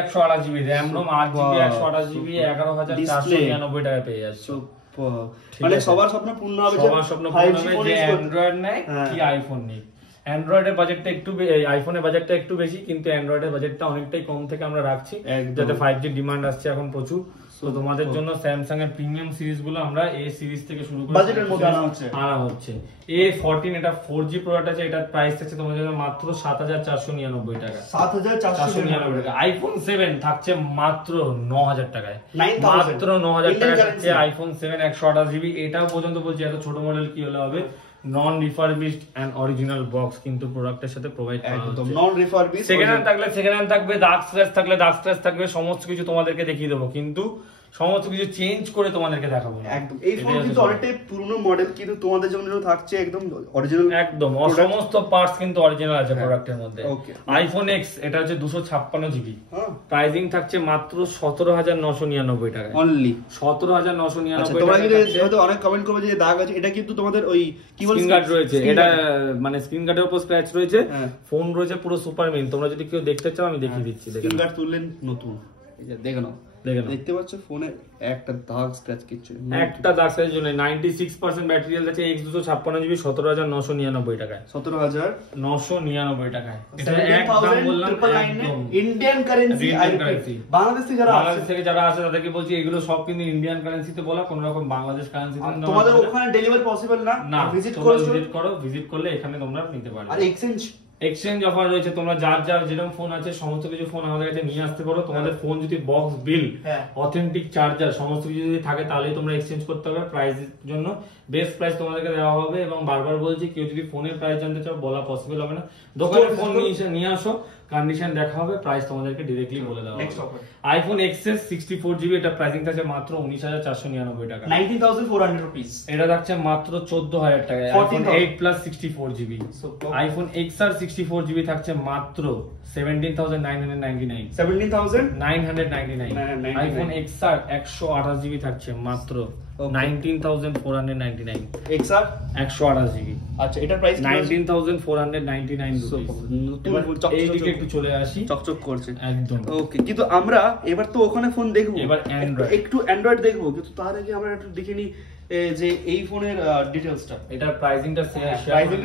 128GB RAM ROM, 8GB 128GB, 11,499 টাকা পেয়ে যাচ্ছ। মানে সবার স্বপ্ন পূর্ণ হবে, সবার স্বপ্ন পূর্ণ হবে যে অ্যান্ড্রয়েড নেয় কি আইফোন নেই। অ্যান্ড্রয়েডের বাজেটটা একটু, আইফোনের বাজেটটা একটু বেশি, কিন্তু অ্যান্ড্রয়েডের বাজেটটা অনেকটাই কম থেকে আমরা রাখছি, যাতে 5G ডিমান্ড আসছে এখন প্রচুর। তো তোমাদের জন্য স্যামসাং এর প্রিমিয়াম সিরিজ গুলো আমরা এই সিরিজ থেকে শুরু করে বাজেটের মধ্যে আনা হচ্ছে। A14 এটা 4G প্রোডাক্ট আছে, এটার প্রাইস আছে তোমাদের জন্য মাত্র 7,499 টাকা। 7,499 টাকা। আইফোন 7 থাকছে মাত্র 9,000 টাকায়, মাত্র 9,000 টাকা থাকছে আইফোন 7 128GB। এটাও পর্যন্ত বলছি এত ছোট মডেল কি হলে হবে, নন রিফারবিশড এন্ড অরিজিনাল বক্স কিন্তু প্রোডাক্টের সাথে প্রোভাইড করা হচ্ছে। একদম নন রিফারবিশ, সেকেন্ড হ্যান্ড থাকলে সেকেন্ড হ্যান্ড থাকবে, দাগ স্ক্র্যাচ থাকলে দাগ স্ক্র্যাচ থাকবে, সমস্ত কিছু তোমাদেরকে দেখিয়ে দেবো, কিন্তু সমস্ত কিছু চেঞ্জ করে তোমাদেরকে দেখাবো না। একদম এই ফোন কিন্তু অনেকটাই পুরনো মডেল, কিন্তু তোমাদের জন্য থাকছে একদম অরিজিনাল, একদম সমস্ত পার্টস কিন্তু অরিজিনাল আছে প্রোডাক্টের মধ্যে। আইফোন এক্স এটা হচ্ছে 256 জিবি, প্রাইসিং থাকছে মাত্র 17,999 টাকা অনলি, 17,999 তোমরা টাকা। কিন্তু হয়তো অনেক কমেন্ট করবে যে দাগ আছে, এটা কিন্তু তোমাদের ওই কি বলে স্ক্রিন গার্ড রয়েছে, এটা মানে স্ক্রিন গার্ডের উপর স্ক্র্যাচ রয়েছে, ফোন রয়েছে পুরো সুপার মিন। তোমরা যদি কেউ দেখতে চাও আমি দেখিয়ে দিচ্ছি। স্ক্রিন গার্ড তুললেন নতুন, এই যে দেখো না, দেখতে পাচ্ছ ফোনে একটা দাগ স্ক্র্যাচ কিছু, একটা দাগ স্ক্র্যাচের জন্য 96% ব্যাটারি হেলথ আছে। X256 জিবি 17,999 টাকায়, 17,999 টাকায়। এটা একদম বললাম ইন্ডিয়ান কারেন্সি। বাংলাদেশ থেকে যারা আসে তাদেরকে বলছি এগুলো সব কিন্তু ইন্ডিয়ান কারেন্সিতে বলা, কোনো রকম বাংলাদেশ কারেন্সিতে না। তোমাদের ওখানে ডেলিভারি পসিবল না, ভিজিট করো, ভিজিট করলে এখানে তোমরা নিতে পারবে। আর এক্সচেঞ্জ অফার রয়েছে, তোমরা যার যেরকম ফোন আছে সমস্ত কিছু ফোন আমাদের কাছে নিয়ে আসতে পারো। তোমাদের ফোন যদি বক্স বিল, অথেন্টিক চার্জার সমস্ত কিছু যদি থাকে তাহলেই তোমরা এক্সচেঞ্জ করতে হবে। প্রাইসের জন্য বেস্ট প্রাইস তোমাদেরকে দেওয়া হবে। এবং বারবার বলছি, কেউ যদি ফোনের প্রাইস জানতে চাও বলা পসিবল হবে না, দোকানে ফোন নিয়ে আসো, কন্ডিশন দেখা হবে, প্রাইস তোমাদেরকে ডাইরেক্টলি বলে দেওয়া হবে। আইফোন এক্সএস 64 জিবি, এটা প্রাইসিং থাকছে মাত্র 19,499 টাকা, 19,400 রুপিস। এটা থাকছে মাত্র 14,000 টাকা। IPhone 8 plus 64 GB, iPhone XR 64 GB থাকছে মাত্র 17,999, 17,999। আইফোন এক্সআর 128 জিবি থাকছে মাত্র 19,499, এক্সআর 128 জিবি। আচ্ছা, এটার প্রাইস 19,499 রুপিস। এইদিকে একটু চলে আসি, চকচক করছে একদম। একদম ওকে, কিন্তু আমরা এবার তো ওখানে ফোন দেখবো, এবার একটু অ্যান্ড্রয়েড দেখবো, কিন্তু তার আগে আমরা একটু দেখে নিই যে এই ফোনের ডিটেইলসটা। এটা প্রাইসিংটা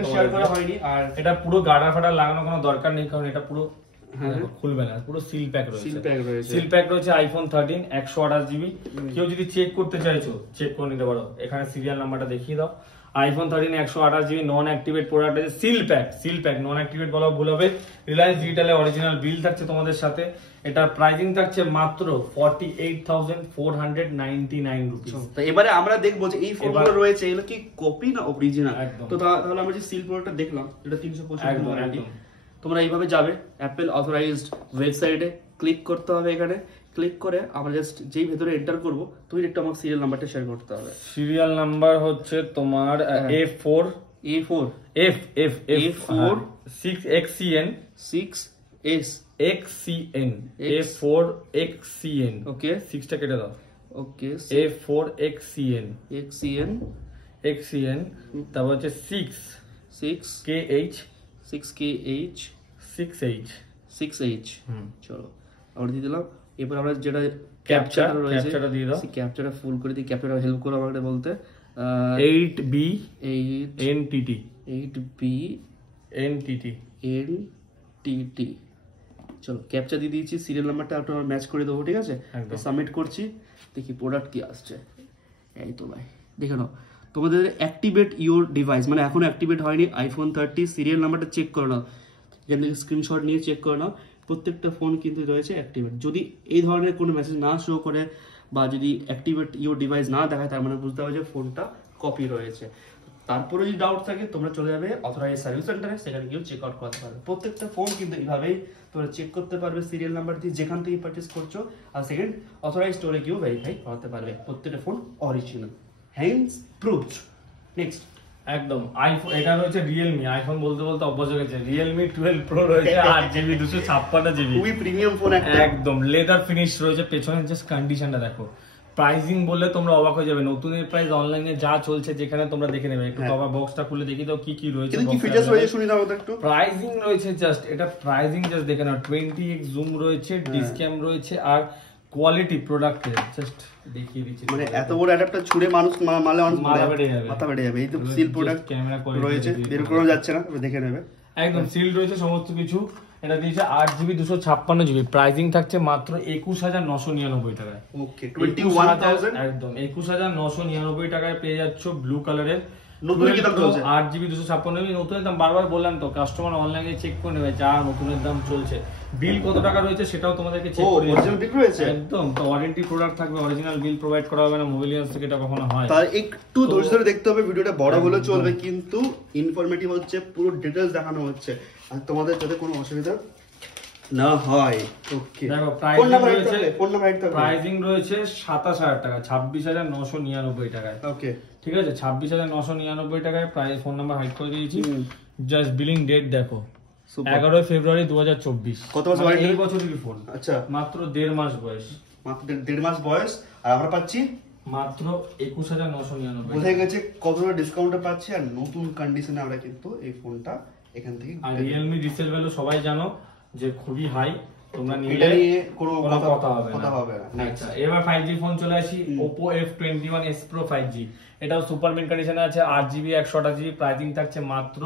শেয়ার করা হয়নি, আর এটা পুরো গার্ডার ফাটার লাগানো কোনো দরকার নেই, কারণ এটা পুরো খুলবে না, পুরো সিল প্যাক রয়েছে। IPhone 13 128 GB. কেউ যদি চেক করতে চাইছো চেক করে নিতে পারো, এখানে সিরিয়াল নাম্বারটা দেখিয়ে দাও। আইফোন 13 128 জিবি নন অ্যাক্টিভেট প্রোডাক্ট আছে, সিল প্যাক, নন অ্যাক্টিভেট বলা ভুল হবে। রিলায়েন্স ডিজিটালে অরিজিনাল বিল থাকছে তোমাদের সাথে। এটা প্রাইসিং থাকছে মাত্র 48,499 রুপিস। তো এবারে আমরা দেখবো যে এই ফোনগুলো রয়েছে এগুলো কি কপি না অরিজিনাল। তো তাহলে আমরা যে সিল প্রোডাক্টটা দেখলাম, এটা 325 একদম। তোমরা এইভাবে যাবে অ্যাপেল অথরাইজড ওয়েবসাইটে, ক্লিক করতে হবে, এখানে ক্লিক করে আমরা জাস্ট যেই ভেতরে এন্টার করব, তুমি একটু আমাকে সিরিয়াল নাম্বারটা শেয়ার করতে হবে। সিরিয়াল নাম্বার হচ্ছে তোমার A4 6XCN A4 XCN। ওকে, 6টা কেটে দাও। ওকে, A4 XCN তারপর হচ্ছে 6KH 6H। চলো আমরা দিয়ে দিলাম। এবার আমরা যেটা ক্যাপচারটা দিয়ে দাও, ক্যাপচারটা ফুল করে দিই। ক্যাপচারটা হেল্প করো আমাকে বলতে। 8BNTT। চলো ক্যাপচার দিয়ে দিয়েছি, সিরিয়াল নাম্বারটা একটু ম্যাচ করে দেবো, ঠিক আছে? সাবমিট করছি, দেখি প্রোডাক্ট কি আসছে। এই তো ভাই দেখে নাও, তোমাদের অ্যাক্টিভেট ইউর ডিভাইস, মানে এখনো অ্যাক্টিভেট হয়নি আইফোন 30। সিরিয়াল নাম্বারটা চেক করে নাও, যেন স্ক্রিনশট নিয়ে চেক করে নাও। প্রত্যেকটা ফোন কিন্তু রয়েছে অ্যাক্টিভেট। যদি এই ধরনের কোনো মেসেজ না শো করে বা যদি অ্যাক্টিভেট ইউর ডিভাইস না দেখায়, তার মানে বুঝতে হবে যে ফোনটা কপি রয়েছে। তারপরে যদি ডাউট থাকে তোমরা চলে যাবে অথরাইজ সার্ভিস সেন্টারে, সেখানে গিয়ে চেক আউট করতে পারবে। প্রত্যেকটা ফোন কিন্তু এইভাবেই তোমরা চেক করতে পারবে সিরিয়াল নাম্বার দিয়ে, যেখান থেকে পারচেস করছো। আর সেকেন্ড, অথরাইজ স্টোরে গিয়েও ভেরিফাই করতে পারবে প্রত্যেকটা phone original, hands proved. Next একদম আইফোন, এটা রয়েছে রিয়েলমি। আইফোন বলতে অভ্যাস হয়ে গেছে। রিয়েলমি 12 প্রো রয়েছে 8GB 256 জিবি, খুবই প্রিমিয়াম ফোন, একদম লেদার ফিনিশ রয়েছে। পেছনে জাস্ট কন্ডিশনটা দেখো। প্রাইসিং বললে তোমরা অবাক হয়ে যাবে। নতুনের প্রাইস অনলাইনে যা চলছে যেখানে তোমরা দেখে নেবে। একটু কভার বক্সটা খুলে দেখি দাও কি রয়েছে, কি ফিচারস রয়েছে শুনি দাও একটু। প্রাইসিং রয়েছে জাস্ট, এটা প্রাইসিং জাস্ট দেখে নাও। 20x জুম রয়েছে, ডিসক্যাম রয়েছে, আর কোয়ালিটি প্রোডাক্টের জাস্ট দেখিয়ে দিচ্ছি। মানে এত বড় অ্যাডাপ্টার ছুড়ে মানুষ মাথা বেড়ে যাবে। এই তো সিল প্রোডাক্ট রয়েছে, বের করা যাচ্ছে না, দেখে নেবে। একদম সিল রয়েছে সমস্ত কিছু। এটা দিয়েছে 8GB 256 জিবি। প্রাইসিং থাকছে মাত্র 21,999 টাকায়। ওকে, 21,000 একদম 21,999 টাকায় পেয়ে যাচ্ছ ব্লু কালারের নতুন কি দাম চলছে? 8GB 256 নতুনের দাম বারবার বললাম তো, কাস্টমার অনলাইনে চেক করে নেবে যা নতুনের দাম চলছে। বিল কত টাকা রয়েছে সেটাও তোমাদেরকে চেক করে দিতে অরিজিনাল বিল রয়েছে একদম। তো ওয়ারেন্টি প্রোডাক্ট থাকবে, অরিজিনাল বিল প্রোভাইড করা হবে না, মোবিলিয়ান্স থেকে এটা কখনো হয়। তার একটু ধৈর্য ধরে দেখতে হবে, ভিডিওটা বড় হলে চলবে কিন্তু ইনফরমেটিভ হচ্ছে, পুরো ডিটেইলস দেখানো হচ্ছে আর তোমাদের যাতে কোনো অসুবিধা না হয়। ওকে দেখো ফোন নাম্বার প্রাইসিং রয়েছে 27000 টাকা, 26999 টাকায়। ওকে ঠিক আছে, 26999 টাকায় প্রাইস। ফোন নাম্বার হাইড করে দিয়েছি। জাস্ট বিলিং ডেট দেখো 11 ফেব্রুয়ারি 2024। কত মাস ওয়ারেন্টি? এই বছরের ফোন। আচ্ছা, মাত্র 1.5 মাস বয়স, মাত্র 1.5 মাস বয়স। আর আমরা পাচ্ছি মাত্র 21999। বোঝা গেছে কতটা ডিসকাউন্টে পাচ্ছি। আর নতুন কন্ডিশনে আমরা কিন্তু এই ফোনটা এখান থেকে। আর রিয়েলমি রিসেল ভ্যালু সবাই জানো যে খুবই হাই, তোমরা এটা নিলে নিয়ে কোনো কথা হবে না। আচ্ছা, এবার 5G ফোন চলে আসি, Oppo F21s Pro 5G। এটাও সুপার মিন্ট কন্ডিশনে আছে, 8GB 128GB। প্রাইসিং থাকছে মাত্র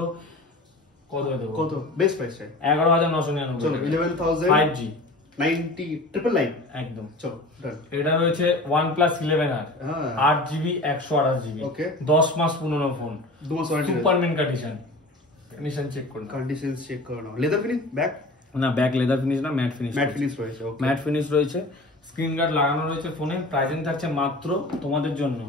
কত বেস্ট প্রাইস 11999। চলো 11000 5G 90999 একদম। চলো ডান। এটা রয়েছে OnePlus 11R, 8GB 128GB। ওকে 10 মাস পুরনো ফোন, 2 মাস warranty. Super mint condition check করুন। কন্ডিশন চেক করে নাও। লেদার ফিনিশ ব্যাক না, ব্যাক লেদার ফিনিশ না, ম্যাট ফিনিশ। ম্যাট ফিনিশ রয়েছে। ওকে ম্যাট ফিনিশ রয়েছে, স্ক্রিন গার্ড লাগানো রয়েছে ফোনে। প্রাইসিং থাকছে মাত্র তোমাদের জন্য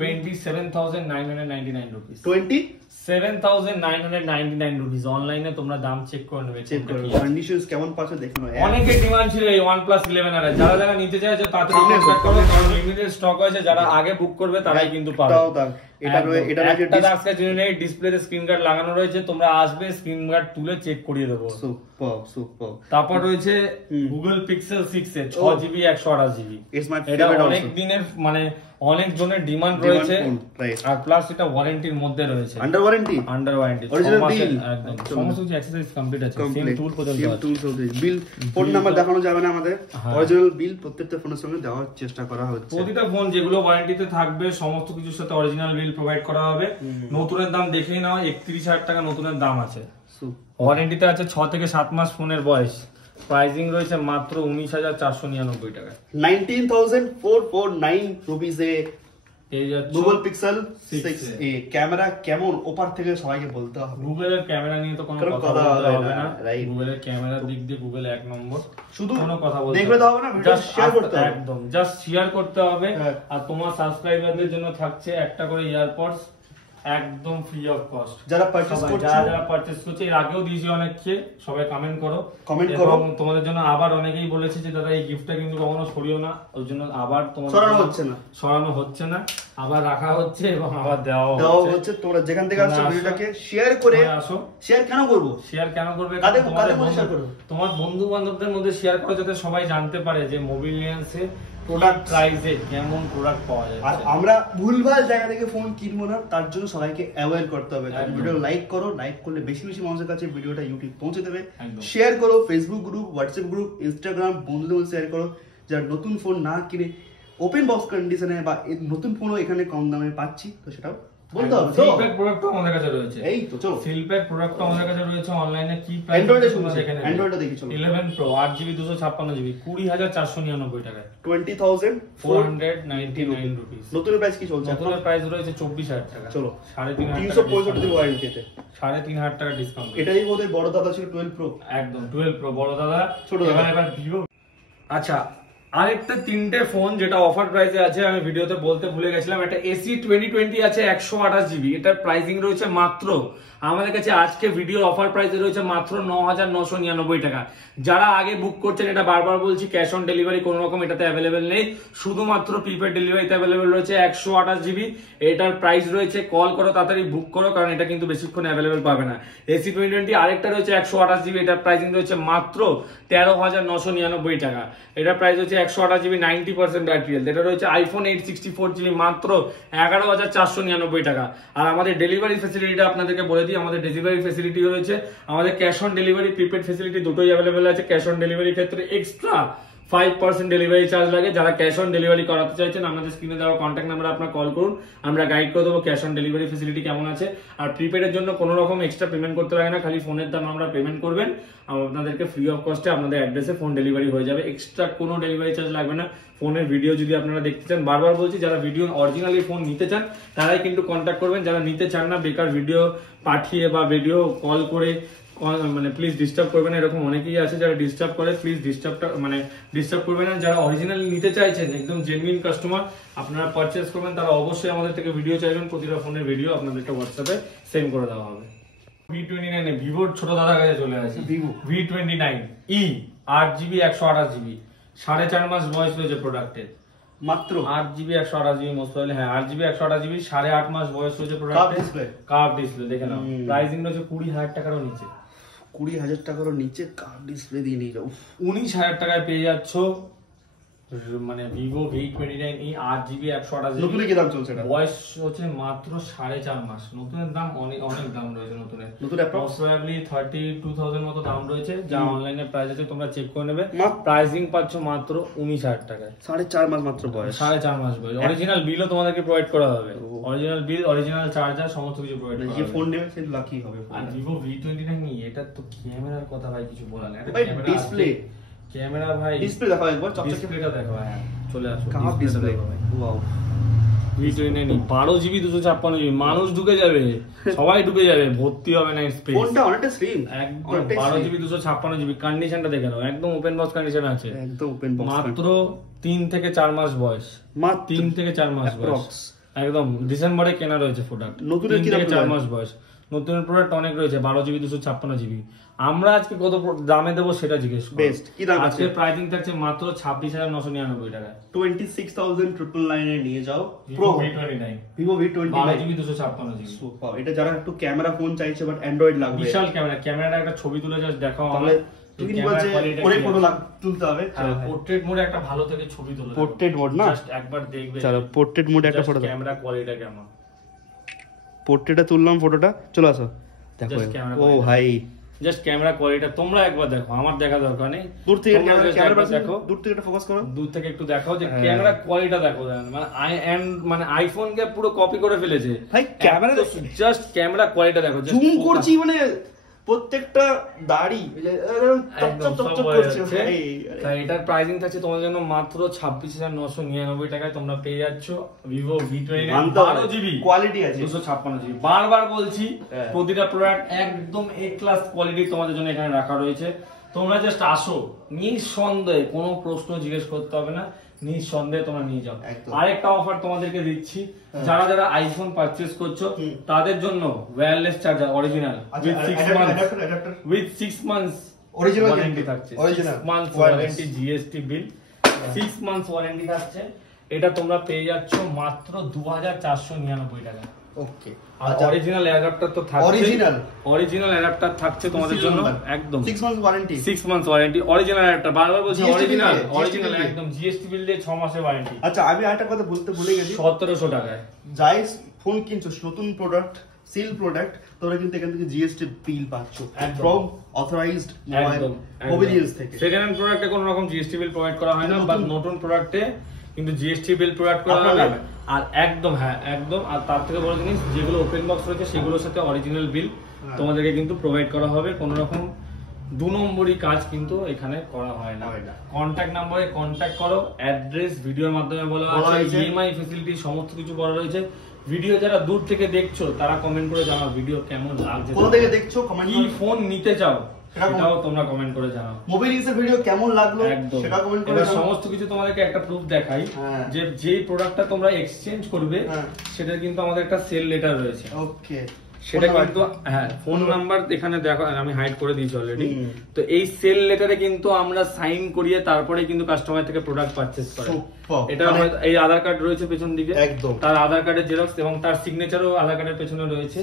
27999 রুপিস। 27999 রুপিস। অনলাইনে তোমরা দাম চেক করে নেবে, চেক করো কন্ডিশনস কেমন পাচ্ছ দেখো না। অনেকের ডিমান্ড ছিল এই OnePlus 11R এর, যারা যারা নিতে চাইছে তাড়াতাড়ি কন্টাক্ট করো, কারণ লিমিটেড স্টক হয়েছে। যারা আগে বুক করবে তারাই কিন্তু পাবে। এটা আজকে জেনে ডিসপ্লেতে স্ক্রিন গার্ড লাগানো রয়েছে, তোমরা আসবে স্ক্রিন গার্ড তুলে চেক করিয়ে দেবো। সুপার। তারপর রয়েছে Google Pixel 6 এর 6GB 128GB। এটা অনেক দিনের মানে অনেক জনের ডিমান্ড রয়েছে, আর প্লাস এটা ওয়ারেন্টির মধ্যে রয়েছে। আন্ডার ওয়ারেন্টি অরিজিনাল বিল একদম, সমস্ত কিছু অ্যাক্সেসরিজ কমপ্লিট আছে, সেম টুল পর্যন্ত আছে। বিল ফোন নাম্বার দেখানো যাবে না আমাদের, অরিজিনাল বিল প্রত্যেকটা ফোনের সঙ্গে দেওয়ার চেষ্টা করা হচ্ছে। প্রতিটা ফোন যেগুলো ওয়ারেন্টিতে থাকবে সমস্ত কিছুর সাথে অরিজিনাল বিল প্রোভাইড করা হবে। নতুনের দাম দেখেই নাও, 31000 টাকা নতুনের দাম আছে। ওয়ারেন্টিতে আছে 6 থেকে 7 মাস ফোনের বয়স। প্রাইসিং রয়েছে মাত্র 19499 টাকা। 19449 রুপিসে এই যাচ্ছে Google Pixel 6a। ক্যামেরা কেমন ওপার থেকে সবাইকে বলতে হবে। গুগল এর ক্যামেরা নিয়ে তো কোনো কথা বলতে হবে না। গুগল এর ক্যামেরার দিক দিয়ে গুগল 1 নম্বর, শুধু কোনো কথা বলতে দেখবে তো হবে না, ভিডিও শেয়ার করতে হবে। একদম জাস্ট শেয়ার করতে হবে। আর তোমার সাবস্ক্রাইবারদের জন্য থাকছে একটা করে ইয়ারপডস একদম ফ্রি অফ কস্ট। যারা পারচেজ করছে, যারা পারচেজ করছে, এর আগেও দিয়েছি অনেককে, সবাই কমেন্ট করো। এবং তোমাদের জন্য আবার অনেকেই বলেছে যে দাদা এই গিফটটা কিন্তু কখনো সরিও না, ওর জন্য আবার তোমাদের সরানো হচ্ছে না, আবার রাখা হচ্ছে এবং আবার দেওয়া হচ্ছে। তোমরা যেখান থেকে আসছো ভিডিওটাকে শেয়ার করে আসো। শেয়ার কেন করবো? শেয়ার কেন করবে? শেয়ার করবে তোমার বন্ধু বান্ধবদের মধ্যে শেয়ার করো, যাতে সবাই জানতে পারে যে মোবিলিয়ান্সে প্রোডাক্ট প্রাইসে কেমন প্রোডাক্ট পাওয়া যায়। আর আমরা ভুলভাল জায়গা থেকে ফোন কিনবো না, তার জন্য সবাইকে অ্যাওয়্যার করতে হবে। ভিডিও লাইক করো, লাইক করলে বেশি বেশি মানুষের কাছে ভিডিওটা ইউটিউব পৌঁছে দেবে। শেয়ার করো, Facebook group, WhatsApp group, Instagram, বন্ধুদের শেয়ার করো। যারা নতুন ফোন না কিনে ওপেন বক্স কন্ডিশনে বা নতুন ফোনও এখানে কম দামে পাচ্ছি, তো সেটাও বলতে হবে। সিলপ্যাক প্রোডাক্ট আমাদের কাছে রয়েছে। এই তো চলো, সিলপ্যাক প্রোডাক্ট আমাদের কাছে রয়েছে। অনলাইনে কি প্রাইস? অ্যান্ড্রয়েডে দেখি চলো। 11 Pro 8GB 256GB 20499 টাকায়, 20499 রুপিস। নতুন প্রাইস কি চলছে? নতুন প্রাইস রয়েছে 24000 টাকা। চলো 365 দিন ওয়ারেন্টিতে 3500 টাকা ডিসকাউন্ট। এটাই ওদের বড় দাদা ছিল 12 Pro। একদম 12 Pro বড় দাদা, ছোট দাদা। এবার ভিভো। আচ্ছা, আরেকটা 3টে ফোন যেটা অফার প্রাইসে আছে, আমি ভিডিওতে বলতে ভুলে গেছিলাম। একটা AC 2020 আছে 128GB। এটার প্রাইসিং রয়েছে মাত্র আমাদের কাছে আজকে ভিডিও অফার প্রাইসে রয়েছে মাত্র 9999 টাকা। যারা আগে বুক করছেন, এটা বারবার বলছি, ক্যাশ অন ডেলিভারি কোনো রকম এটাতে অ্যাভেলেবেল নেই, শুধুমাত্র প্রিপেড ডেলিভারিতে অ্যাভেলেবেল রয়েছে। 128GB এটার প্রাইস রয়েছে। কল করো, তাড়াতাড়ি বুক করো, কারণ এটা কিন্তু বেশিক্ষণ অ্যাভেলেবেল পাবে না। AC 2020 আরেকটা রয়েছে 128GB। এটার প্রাইসিং রয়েছে মাত্র 13999 টাকা। এটার প্রাইস হচ্ছে 128GB 90% ব্যাটারি হেলথ। এটা রয়েছে iPhone 8 64GB মাত্র 11499 টাকা। আর আমাদের ডেলিভারি ফ্যাসিলিটিটা আপনাদেরকে বলে দিই, আমাদের ডেলিভারি ফ্যাসিলিটি রয়েছে, আমাদের cash on delivery, prepaid facility দুটোই অ্যাভেলেবেল আছে। ক্যাশ অন ডেলিভারি ক্ষেত্রে এক্সট্রা 5% ডেলিভারি চার্জ লাগে। যারা ক্যাশ অন ডেলিভারি করাতে চাইছেন আমাদের স্ক্রিনে দেওয়া কন্ট্যাক্ট নাম্বারে আপনারা কল করুন, আমরা গাইড করে দেবো ক্যাশ অন ডেলিভারি ফেসিলিটি কেমন আছে। আর প্রিপেডের জন্য কোনো রকম এক্সট্রা পেমেন্ট করতে লাগে না, খালি ফোনের দাম আমরা পেমেন্ট করবেন, আপনাদেরকে ফ্রি অফ কস্টে আপনাদের অ্যাড্রেসে ফোন ডেলিভারি হয়ে যাবে। এক্সট্রা কোনো ডেলিভারি চার্জ লাগবে না। ফোনের ভিডিও যদি আপনারা দেখতে চান, বারবার বলছি, যারা ভিডিও অরিজিনালি ফোন নিতে চান তারাই কিন্তু কন্ট্যাক্ট করবেন। যারা নিতে চান না, বেকার ভিডিও পাঠিয়ে বা ভিডিও কল করে মানে প্লিজ ডিস্টার্ব করবেন, এরকম অনেকেই আছে যারা ডিস্টার্ব করে, প্লিজ ডিস্টার্ব করবেন না। যারা অরিজিনালি নিতে চাইছেন, একদম জেনুইন কাস্টমার, আপনারা পারচেজ করবেন, তারা অবশ্যই আমাদের থেকে ভিডিও চাইবেন। প্রতিটা ফোনের ভিডিও আপনাদেরকে হোয়াটসঅ্যাপে সেন্ড করে দেওয়া হবে। V29 ভিভোর ছোট দাদার কাছে চলে আসে, ভিভো V29e 8GB 128GB, 4.5 মাস বয়স রয়েছে প্রোডাক্টের, মাত্র 8GB 128GB মোস্ট প্রবাবলি, হ্যাঁ 8GB 128GB, 8.5 মাস বয়স রয়েছে প্রোডাক্টের। কার্ভ ডিসপ্লে দেখে নাও, প্রাইসিং রয়েছে 20,000 টাকারও নিচে, 20,000 টাকারও নিচে কার্ভ ডিসপ্লে দিয়ে নিয়ে যাও। 19,000 টাকায় পেয়ে যাচ্ছ মানে ভিভো V29e 8GB 128GB। নতুন কি দাম চলছে? বয়স হচ্ছে মাত্র 4.5 মাস। নতুনের দাম অনেক দাম রয়েছে, নতুনের নতুন প্রবাবলি 32,000 মতো দাম রয়েছে, যা অনলাইনে প্রাইস আছে তোমরা চেক করে নেবে। প্রাইসিং পাচ্ছ মাত্র 19,000 টাকায়, 4.5 মাস মাত্র বয়স, 4.5 মাস বয়স। অরিজিনাল বিলও তোমাদেরকে প্রোভাইড করা হবে, অরিজিনাল বিল, অরিজিনাল চার্জার, সমস্ত কিছু প্রোভাইড করা হবে। যে ফোন নেবে সে লাকি হবে। আর ভিভো V29e এটা তো ক্যামেরার কথা ভাই কিছু বলার নেই, ভাই ডিসপ্লে, ক্যামেরা ভাই ডিসপ্লে দেখো একবার, ডিসপ্লেটা দেখো, হ্যাঁ চলে আসো, curve display, wow. V29e 12GB 256GB, মানুষ ঢুকে যাবে, সবাই ঢুকে যাবে, ভর্তি হবে না স্পেস। ফোনটা অনেকটা স্লিম, একদম 12GB 256GB, কন্ডিশনটা দেখে নাও, একদম ওপেন বক্স কন্ডিশন আছে, একদম ওপেন বক্স, মাত্র 3 থেকে 4 মাস বয়স, মাত্র 3 থেকে 4 মাস বয়স, একদম ডিসেম্বরে কেনা রয়েছে প্রোডাক্ট, নতুনের 3 থেকে 4 মাস বয়স। নতুনের প্রোডাক্ট অনেক রয়েছে, 12GB 256GB। আমরা আজকে কত দামে দেবো সেটা জিজ্ঞেস করো। বেস্ট কি দাম আছে? আজকে প্রাইসিং থাকছে মাত্র 26,999 টাকায়, 26,999 এ নিয়ে যাও pro V29, Vivo V29 12GB 256GB। Super. এটা যারা একটু ক্যামেরা ফোন চাইছে বাট অ্যান্ড্রয়েড লাগবে, বিশাল ক্যামেরা, ক্যামেরাটা একটা ছবি তুলে জাস্ট দেখাও, তাহলে তুমি কি বলছে পরে ফটো তুলতে হবে? পোর্ট্রেট মোডে একটা ভালো থেকে ছবি তুলে, পোর্ট্রেট মোড না, জাস্ট একবার দেখবে। চলো পোর্ট্রেট মোডে একটা ফটো দাও, ক্যামেরা কোয়ালিটিটা কেমন। পোর্ট্রেটটা তুললাম ফটোটা, চলো আসো দেখো। Just camera ও ভাই, জাস্ট ক্যামেরা কোয়ালিটিটা তোমরা একবার দেখো, আমার দেখা দরকার নেই। দূর থেকে তোমরা just ক্যামেরা একবার দেখো, দূর থেকে একটা ফোকাস করো, দূর থেকে একটু দেখাও যে ক্যামেরা কোয়ালিটিটা দেখো। মানে আইফোন কে পুরো কপি করে ফেলেছে ভাই ক্যামেরা, জাস্ট ক্যামেরা কোয়ালিটিটা দেখো, জুম করছি মানে প্রত্যেকটা দাড়ি একদম সব হয়ে যাচ্ছে। তাই এটার প্রাইসিং থাকছে তোমাদের জন্য মাত্র 26,999 টাকায়। তোমরা পেয়ে যাচ্ছ ভিভো V29 12GB কোয়ালিটি আছে, 256GB। বারবার বলছি, প্রতিটা প্রোডাক্ট একদম এ ক্লাস কোয়ালিটি তোমাদের জন্য এখানে রাখা রয়েছে। তোমরা জাস্ট আসো, নিঃসন্দেহে কোনো প্রশ্ন জিজ্ঞেস করতে হবে না, নিঃসন্দেহে তোমরা নিয়ে যাও। আরেকটা অফার তোমাদেরকে দিচ্ছি, যারা যারা আইফোন পারচেজ করছো তাদের জন্য wireless charger original with 6 months original warranty থাকছে, 6 months warranty, GST bill, 6 months warranty থাকছে। এটা তোমরা পেয়ে যাচ্ছ মাত্র 2,499 টাকা। ওকে, আর অরিজিনাল অ্যাডাপ্টার তো থাকছে, অরিজিনাল অ্যাডাপ্টার থাকছে তোমাদের জন্য, একদম 6 months warranty, 6 months warranty, original adapter. বারবার বলছি অরিজিনাল একদম জিএসটি বিল দিয়ে 6 মাসের ওয়ারেন্টি। আচ্ছা আমি আরেকটা কথা বলতে ভুলে গেছি, 1,700 টাকায় যাই ফোন কিনছো, নতুন প্রোডাক্ট, সেল প্রোডাক্ট, তোমরা কিন্তু এখান থেকে জিএসটি বিল পাচ্ছ ফ্রম অথরাইজড মোবাইলিয়ান্স থেকে। সেকেন্ড হ্যান্ড প্রোডাক্টে কোনো রকম জিএসটি বিল প্রোভাইড করা হয় না, বাট নতুন প্রোডাক্টে কিন্তু জিএসটি বিল প্রোভাইড করা হবে। আর একদম হ্যাঁ একদম, আর তার থেকে বড় জিনিস, যেগুলো ওপেন বক্স রয়েছে সেগুলোর সাথে অরিজিনাল বিল তোমাদেরকে কিন্তু প্রোভাইড করা হবে। কোনো রকম 2 নম্বরই কাজ কিন্তু এখানে করা হয় না। কন্ট্যাক্ট নাম্বারে কন্ট্যাক্ট করো, অ্যাড্রেস ভিডিওর মাধ্যমে বলা আছে, ইএমআই ফ্যাসিলিটি সমস্ত কিছু বলা রয়েছে। ভিডিও যারা দূর থেকে দেখছো তারা কমেন্ট করে জানাও ভিডিও কেমন লাগছে, কোথা থেকে দেখছো কমেন্ট, কি ফোন নিতে চাও সেটাও তোমরা কমেন্ট করে জানাও, মোবাইলিয়ান্সের ভিডিও কেমন লাগলো সেটা কমেন্ট করে জানাও। সমস্ত কিছু তোমাদেরকে একটা প্রুফ দেখাই যে যেই প্রোডাক্টটা তোমরা এক্সচেঞ্জ করবে সেটা কিন্তু আমাদের একটা সেল লেটার রয়েছে। ওকে, সেটা কিন্তু হ্যাঁ ফোন নাম্বার এখানে দেখো, আমি হাইড করে দিয়েছি অলরেডি। তো এই সেল লেটারে কিন্তু আমরা সাইন করিয়ে তারপরে কিন্তু কাস্টমার থেকে প্রোডাক্ট পারচেজ করে। এটা এই আধার কার্ড রয়েছে পেছন দিকে, একদম তার আধার কার্ডের জেরক্স এবং তার সিগনেচারও আধার কার্ডের পেছনে রয়েছে,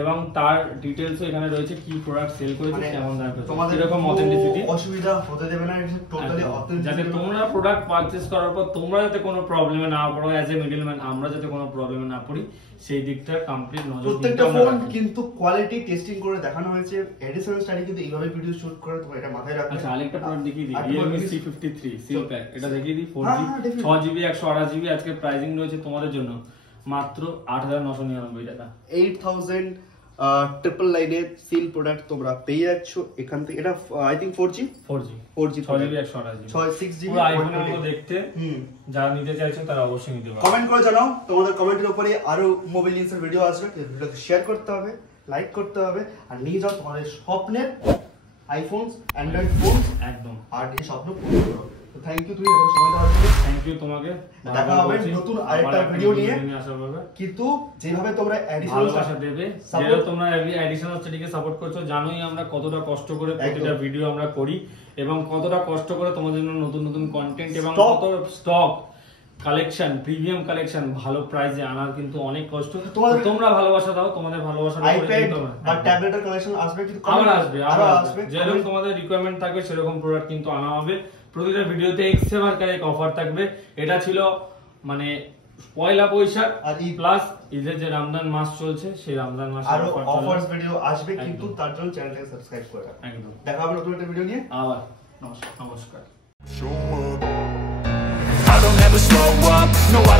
এবং তার ডিটেইলসও এখানে রয়েছে, কি প্রোডাক্ট সেল করেছে, কেমন দেওয়া হয়েছে তোমাদের এরকম অথেন্টিসিটি অসুবিধা হতে দেবে না, এটা টোটালি অথেন্টিক, যাতে তোমরা প্রোডাক্ট পারচেজ করার পর তোমরা যাতে কোনো প্রবলেমে না পড়ো, অ্যাজ এ মিডলম্যান আমরা যাতে কোনো প্রবলেমে না পড়ি সেই দিকটা কমপ্লিট নজর দিতে প্রত্যেকটা আমরা ফোন রাখি। কিন্তু কোয়ালিটি টেস্টিং করে দেখানো হয়েছে। এডিশনাল স্টাডি কিন্তু এইভাবে ভিডিও শুট করে, তোমরা এটা মাথায় রাখবে। আচ্ছা আরেকটা প্রোডাক্ট দেখিয়ে দিই, আরেকটা Realme product C53 seal pack, এটা দেখিয়ে দিই 4G হ্যাঁ, definitely। 6GB 128GB। আজকে প্রাইসিং রয়েছে তোমাদের জন্য মাত্র 8999 টাকা। 8000 ট্রিপল লাইনের সিল প্রোডাক্ট তোমরা পেয়ে যাচ্ছ এখান থেকে। এটা I think 4G 6GB 128GB 6GB পুরো আইফোনের মতো দেখতে। যারা নিতে চাইছেন তারা অবশ্যই নিতে পারবে। কমেন্ট করে জানাও, তোমাদের কমেন্টের উপরে আরো মোবাইল লিন্সের ভিডিও আসবে, ভিডিওকে শেয়ার করতে হবে, লাইক করতে হবে, আর নিয়ে যাও তোমাদের স্বপ্নের আইফোন, অ্যান্ড্রয়েড ফোন, একদম। আর এই স্বপ্ন পূরণ করো। তো থ্যাংক ইউ, তুমি এত সময় দেওয়ার জন্য। থ্যাংক ইউ তোমাকে। দেখা হবে নতুন আরেকটা ভিডিও নিয়ে। আসা হবে, কিন্তু যেভাবে তোমরা ভালোবাসা দেবে, যেভাবে তোমরা অ্যাডিশনাল স্টাডিকে সাপোর্ট করছো, জানোই আমরা কতটা কষ্ট করে প্রতিটা ভিডিও আমরা করি এবং কতটা কষ্ট করে তোমাদের জন্য নতুন নতুন কন্টেন্ট এবং কত স্টক কালেকশন, প্রিমিয়াম কালেকশন ভালো প্রাইসে আনার কিন্তু অনেক কষ্ট। তোমরা ভালোবাসা দাও, তোমাদের ভালোবাসা আইপ্যাড বা ট্যাবলেটের কালেকশন আসবে, কিন্তু আবার আসবে যেরকম তোমাদের রিকোয়ারমেন্ট থাকবে সেরকম প্রোডাক্ট কিন্তু আনা হবে। প্রতিটা ভিডিওতে এক্স7 কারেক্ট অফার থাকবে। এটা ছিল মানে পয়লা বৈশাখ আর প্লাস ঈদের যে রমজান মাস চলছে সেই রমজান মাসে আরো অফারস ভিডিও আসবে, কিন্তু তার জন্য চ্যানেলটাকে সাবস্ক্রাইব করে রাখো। একদম। দেখা হবে নতুন একটা ভিডিও নিয়ে। আবার নমস্কার। I don't ever slow up, no I don't